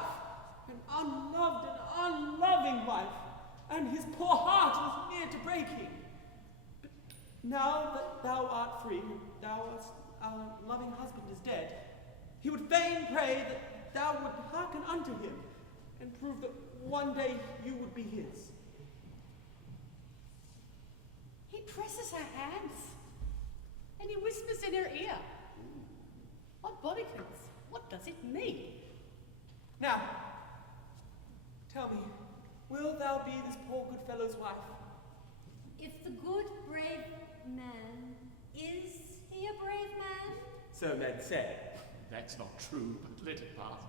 an unloved and unloving wife, and his poor heart was near to breaking. But now that thou art free, and our loving husband is dead, he would fain pray that thou would hearken unto him, and prove that one day you would be his. He presses her hands, and he whispers in her ear. On bodykins, what does it mean? Now, tell me, will thou be this poor good fellow's wife? If the good, brave man, is he a brave man? So men say. That's not true, but let it pass.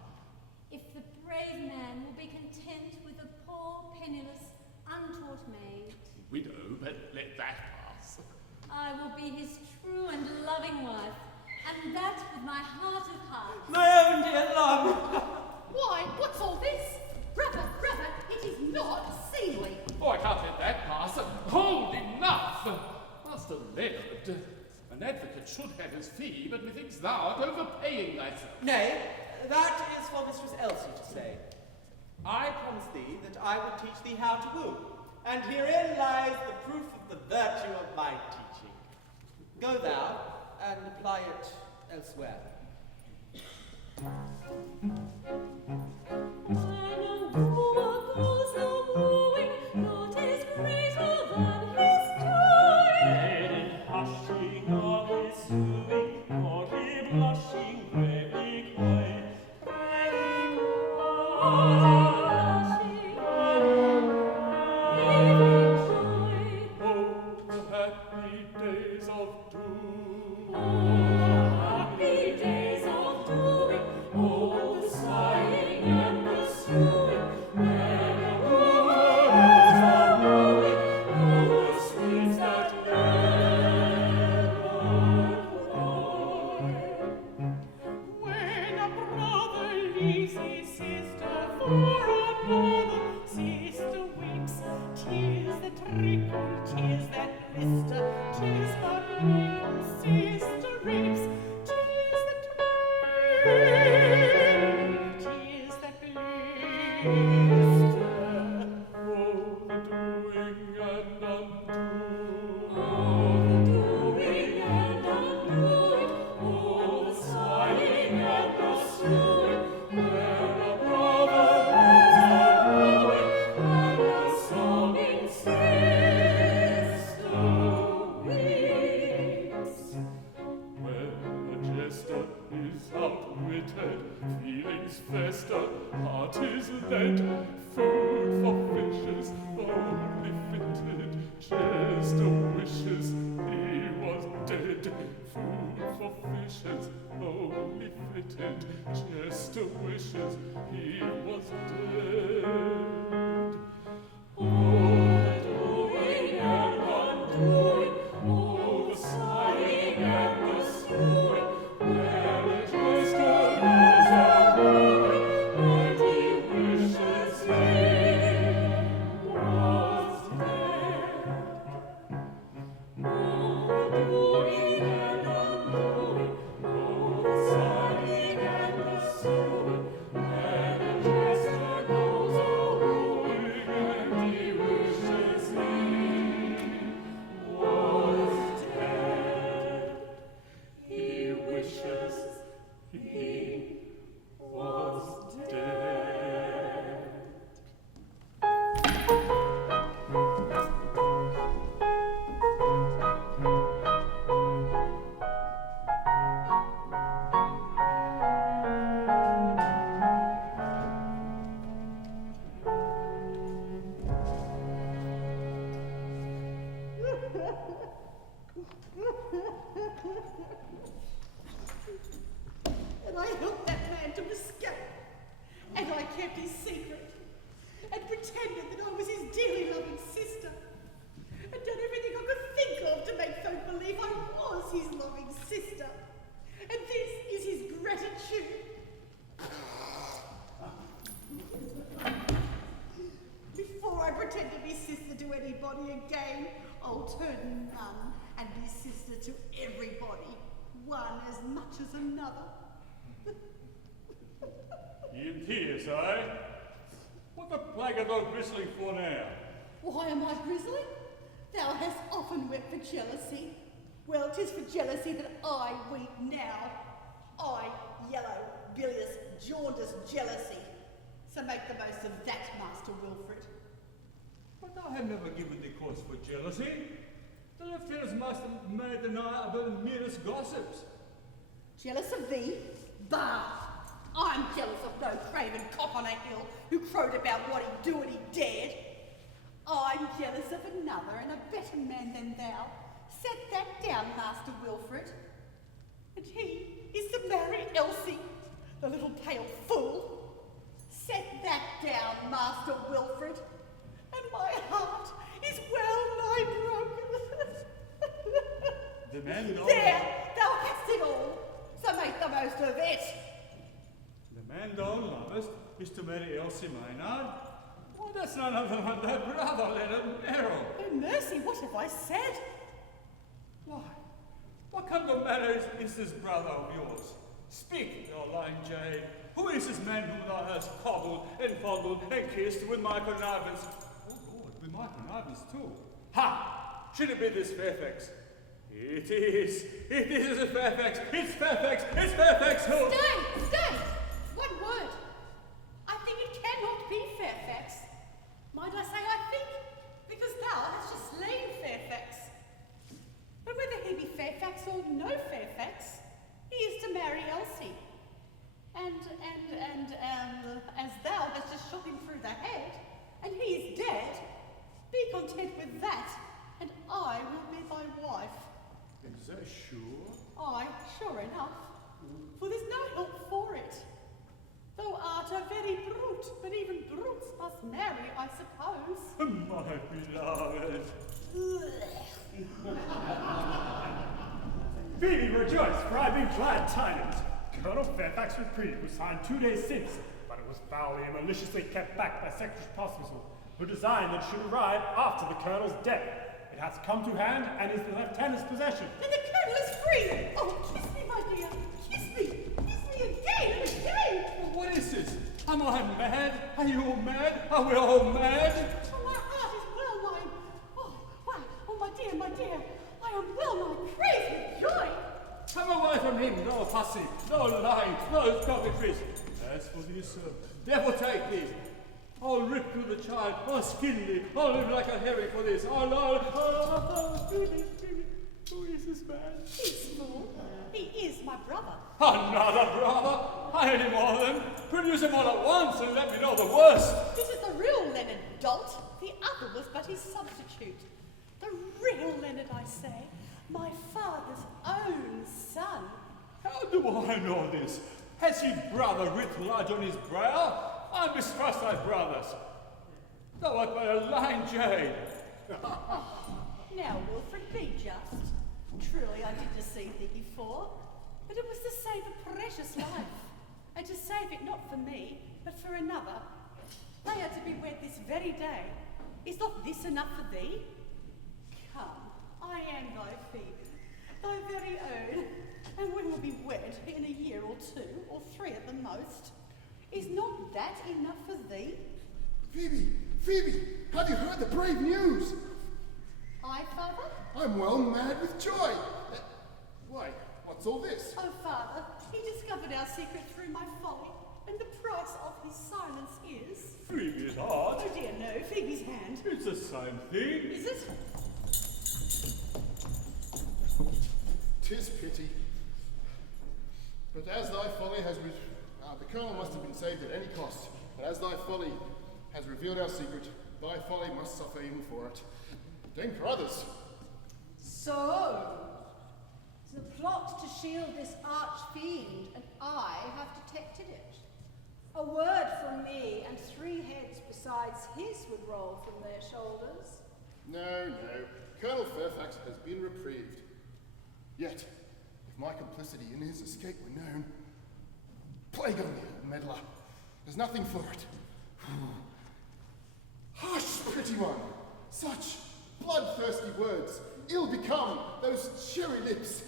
If the brave man will be content with a poor, penniless, untaught maid, Widow, but let that pass. I will be his true and loving wife, and that with my heart of hearts. My own dear love! Why, what's all this? Brother, it is not seemly. Oh, I can't let that pass. Hold, enough! Master Leonard, an advocate should have his fee, but methinks thou art overpaying thyself. Nay, that is for Mistress Elsie to say. I promised thee that I would teach thee how to woo, and herein lies the proof of the virtue of my teaching. Go thou, and apply it elsewhere. When a wooer goes a-wooing, naught is greater than his doing. Dead and hushing of his suing, nor he blushing gravely coy. Crying, Oh, the happy days of doom. happy days of doing, oh, the sighing and the suing, when a wooer is a-wooing, oh, the sweets that never cloy. When a brother leaves his sister for another, sister weeps. 'Tis the trickle, 'tis that blister, 'tis the wrinkle, sister reaps. 'Tis the twinkle, 'tis that blister. Oh, the doing and undoing. Doing and undoing, oh, the sighing and the suing, when a brother is a-wooing, and a sobbing sister weeps. When a jester is outwitted, feelings fester, heart is led, food for fishes, only fitted, jester wishes he was dead. Food for fishes, only fitted, jester wishes he was dead. Oh, Doing and undoing, oh, the sighing and the suing, when a jester goes a-wooing, and he wishes he was dead. Oh, doing and undoing, oh, the sighing and the suing, when a jester goes a-wooing, and he wishes he was dead. he wishes he was dead. And I helped that man to escape. And I kept his secret. And pretended that I was his dearly loving sister. again. I'll turn nun and be sister to everybody, one as much as another. In tears, eh? What the plague are thou bristling for now? Why am I grizzling? Thou hast often wept for jealousy. Well, 'tis for jealousy that I weep now. I, yellow, bilious, jaundiced jealousy. So make the most of that, Master Wilfred. But I have never given thee cause for jealousy. The lieutenants must have made the night of the merest gossips. Jealous of thee? Bah! I'm jealous of no craven cock on a hill who crowed about what he'd do and he dared. I'm jealous of another and a better man than thou. Set that down, Master Wilfred. And he is to marry Elsie, the little pale fool. Set that down, Master Wilfred. And my heart is well nigh broken. The man thou There, thou hast it all. So make the most of it. The man thou lovest is to marry Elsie Maynard. Well, that's none other than thy brother, Leonard Meryll. Oh, mercy, what have I said? Why, what kind of manner is this brother of yours? Speak, thou lying jade. Who is this man whom thou hast coddled and fondled and kissed with my connivance? Oh, Lord, with my connivance too. Ha! Should it be this Fairfax? It is Fairfax! It's Fairfax! It's Fairfax! Who? Stay! One word. I think it cannot be Fairfax. Might I say I think? Because thou hast just slain Fairfax. But whether he be Fairfax or no Fairfax, he is to marry Elsie. And as thou hast just shot him through the head, and he is dead, be content with that, and I will be thy wife. Is that sure? Aye, sure enough. For there's no help for it. Thou art a very brute, but even brutes must marry, I suppose. My beloved. Phoebe, rejoice, for I bring glad tidings. Colonel Fairfax reprieve was signed 2 days since, but it was foully and maliciously kept back by Secretary Postmistle, who designed that it should arrive after the colonel's death. It has come to hand and is the lieutenant's possession. And the colonel is free! Oh, kiss me, my dear! Kiss me! Kiss me again and again! What is this? Am I mad? Are you all mad? Are we all mad? Oh, my heart is well nigh... Oh, why, oh, my dear, I am well nigh crazed with joy! Come away from him, no hussy, no lying, no coquetries. As for thee, sir, devil take thee. I'll rip through the child, I'll skin thee, I'll live like a herring for this. Phoebe, who is this man? He's small. He is my brother. Another brother? I any more of them? Produce them all at once and let me know the worst. This is the real Leonard, dolt. The other was but his substitute. The real Leonard, I say. My father's own son. How do I know this? Has he brother writ large on his brow? I mistrust thy brothers. Thou art but a lying jade. Now, Wilfred, be just. Truly, I did deceive thee before, but it was to save a precious life, and to save it not for me, but for another. They are to be wed this very day. Is not this enough for thee? Come, I am thy Phoebe, thy very own, and we will be wed in a year or 2, or 3 at the most. Is not that enough for thee? Phoebe, have you heard the brave news? I, father? I'm well mad with joy. Why, what's all this? Oh, father, he discovered our secret through my folly, and the price of his silence is... Phoebe's heart? Oh dear, no, Phoebe's hand. It's the same thing. Is it? 'Tis pity. But as thy folly has... the colonel must have been saved at any cost, but as thy folly has revealed our secret, thy folly must suffer even for it. Dame Carruthers. So, the plot to shield this arch-fiend, and I have detected it. A word from me, and 3 heads besides his would roll from their shoulders. No. Colonel Fairfax has been reprieved. Yet, if my complicity in his escape were known, plague on me, meddler. There's nothing for it. Hush, pretty one. Such bloodthirsty words, ill become those cherry lips.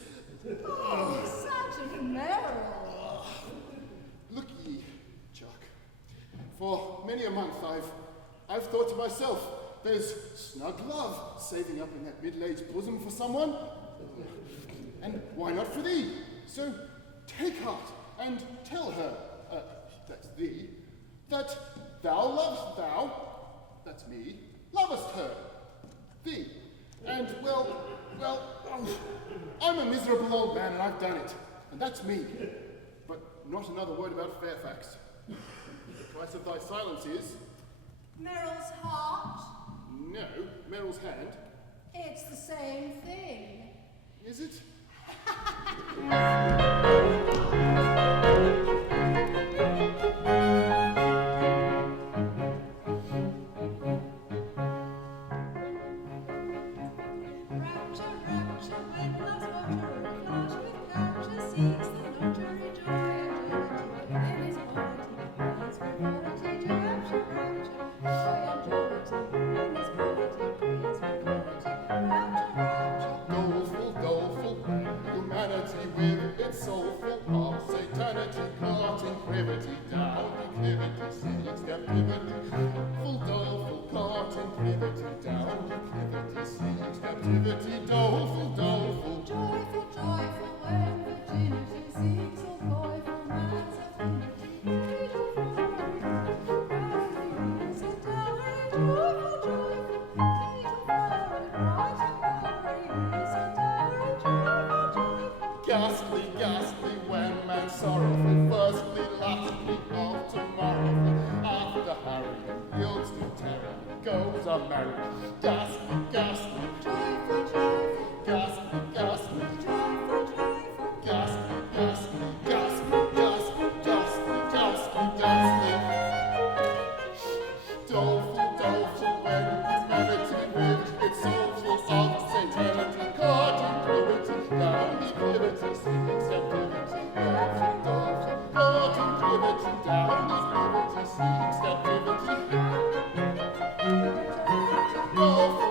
Oh, Sergeant Meryll. Look ye, Chuck, for many a month I've thought to myself, there's snug love saving up in that middle-aged bosom for someone, and why not for thee? So take heart and tell her, that's thee, that thou, that's me, lovest her, thee. And, well, I'm a miserable old man and I've done it, and that's me. But not another word about Fairfax. The price of thy silence is... Meryl's heart? No, Meryl's hand. It's the same thing. Is it? Doleful, humanity with its soulful heart, satanity caught in privity, down declivity, seeks captivity. Full doleful, caught in privity, down declivity, seeks captivity. Doleful, Joyful, when virginity seeks all joyful man's affinity. Joyful, ghastly, when man's sorrowful, firstly, lastly, of tomorrow. After harrying, yields to terror, goes unmarried. Ghastly, ghastly, joyful, ghastly, ghastly, joyful, ghastly, ghastly, ghastly, ghastly, ghastly. Doleful, when humanity with its soulful of satanity, caught in privity, down declivity, seeks captivity. Doleful, caught in privity, down declivity, seeks captivity. Doleful,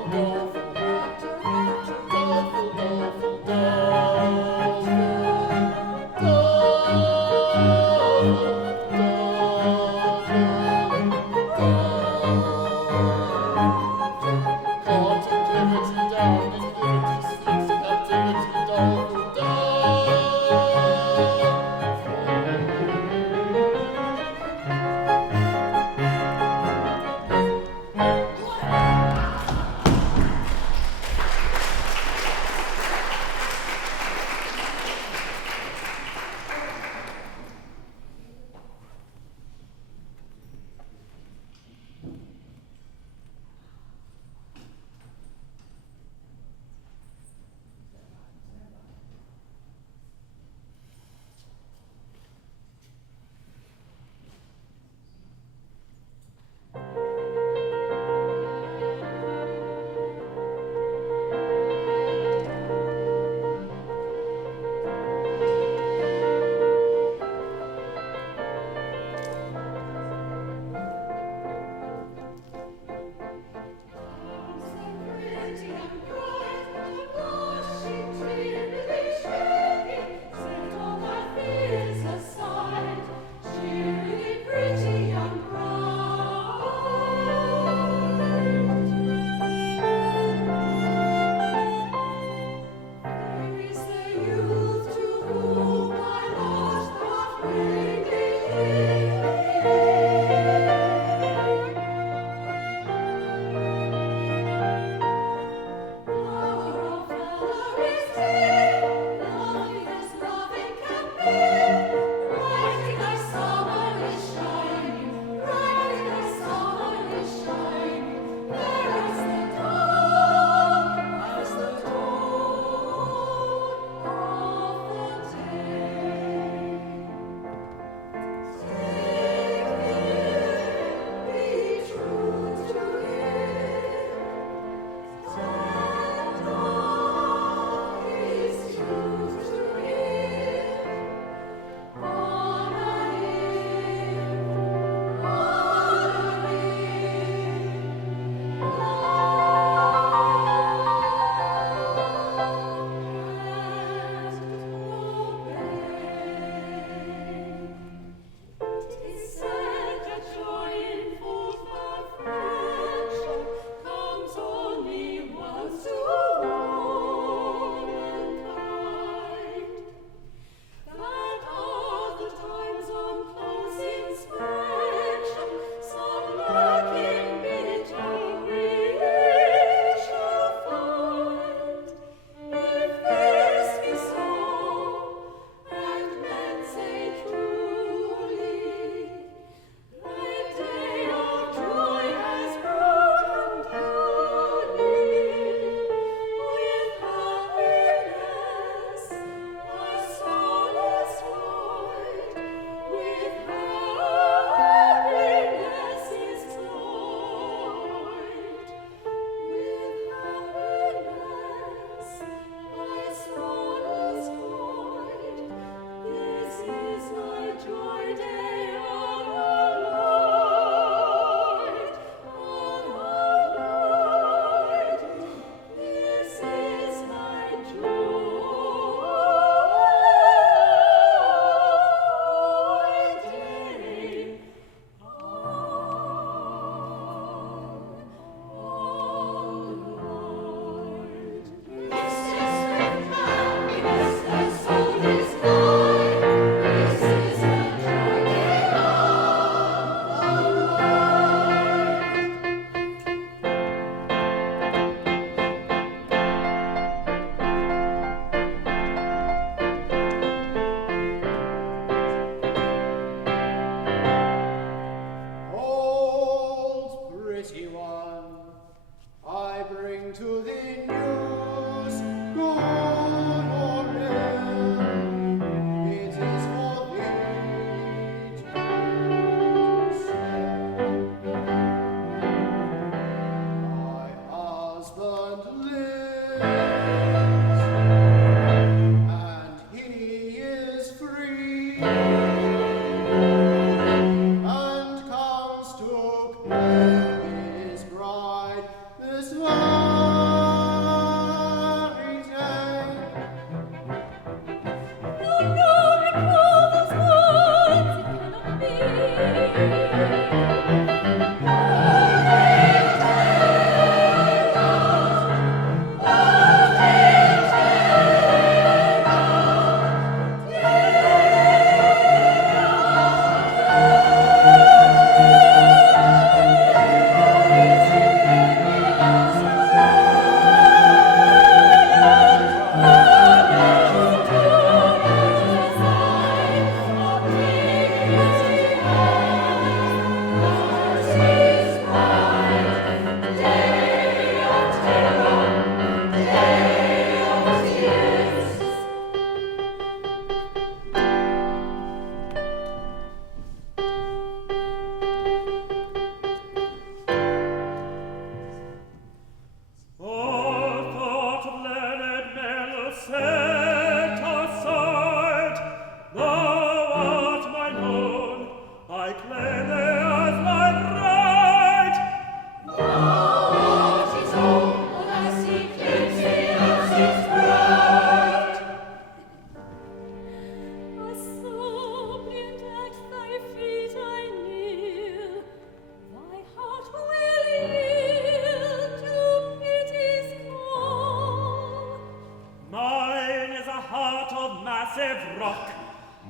massive rock,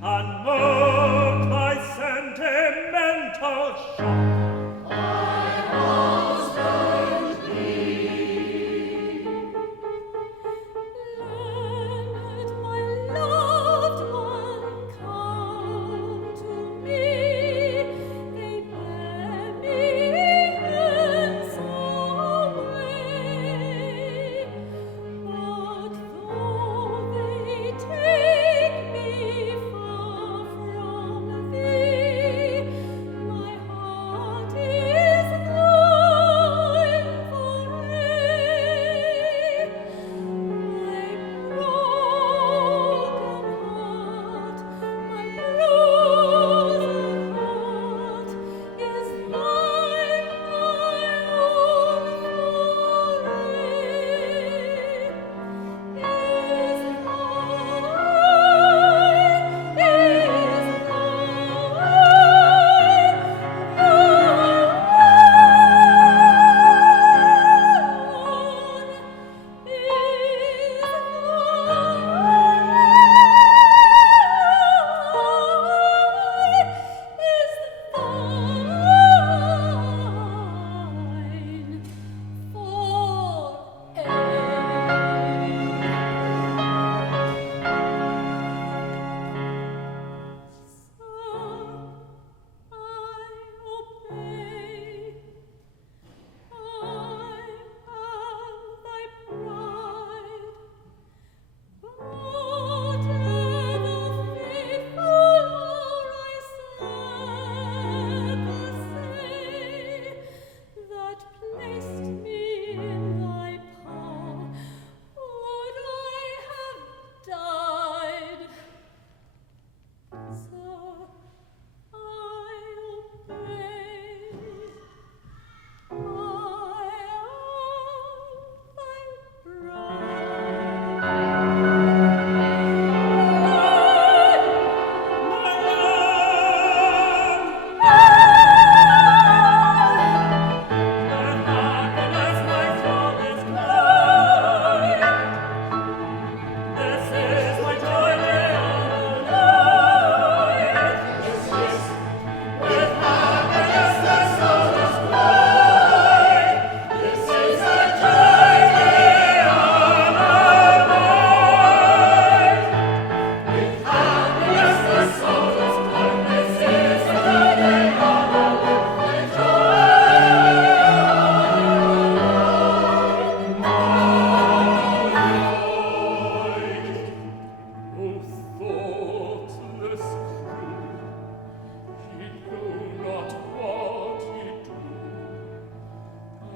unmoved by sentimental shock.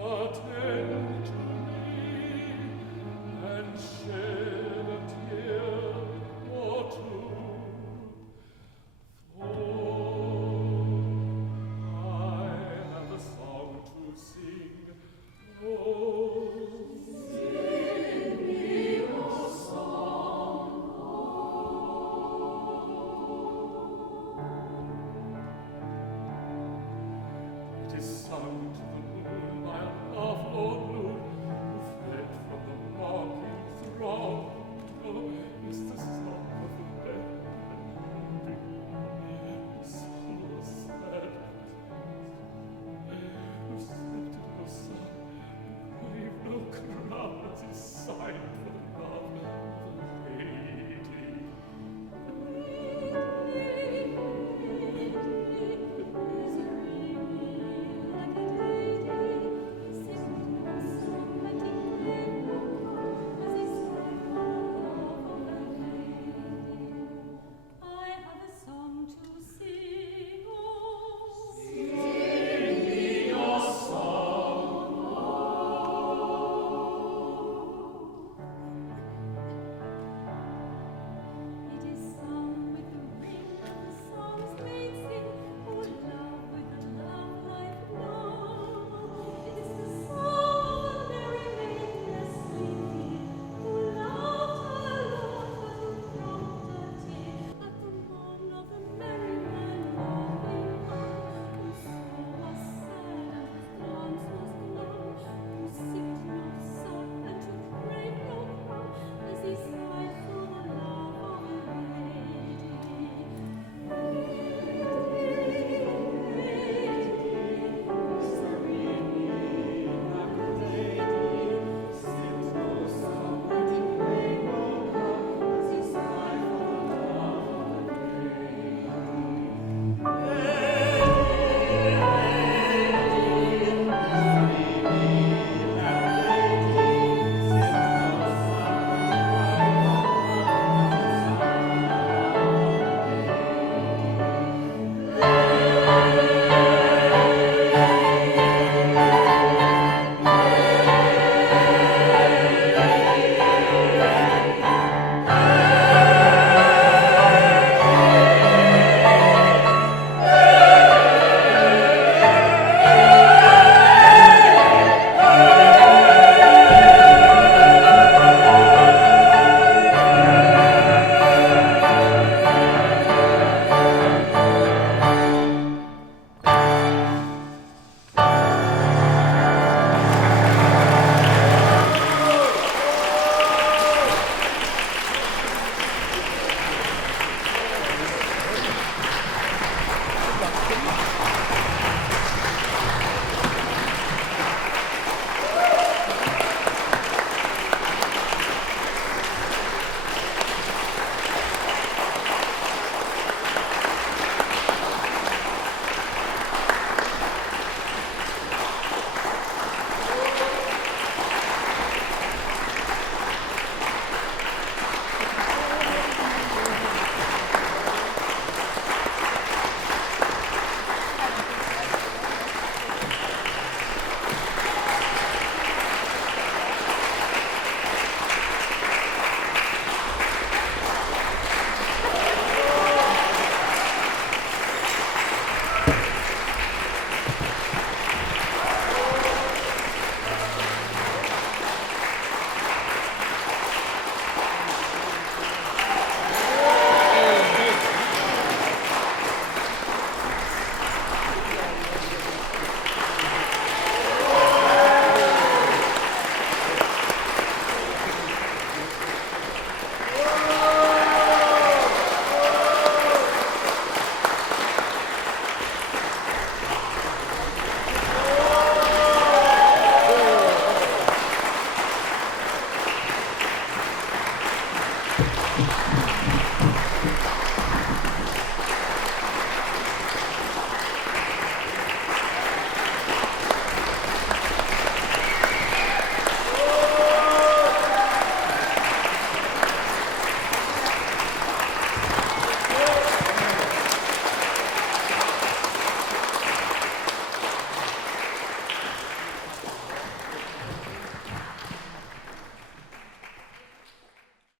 Attend to me and share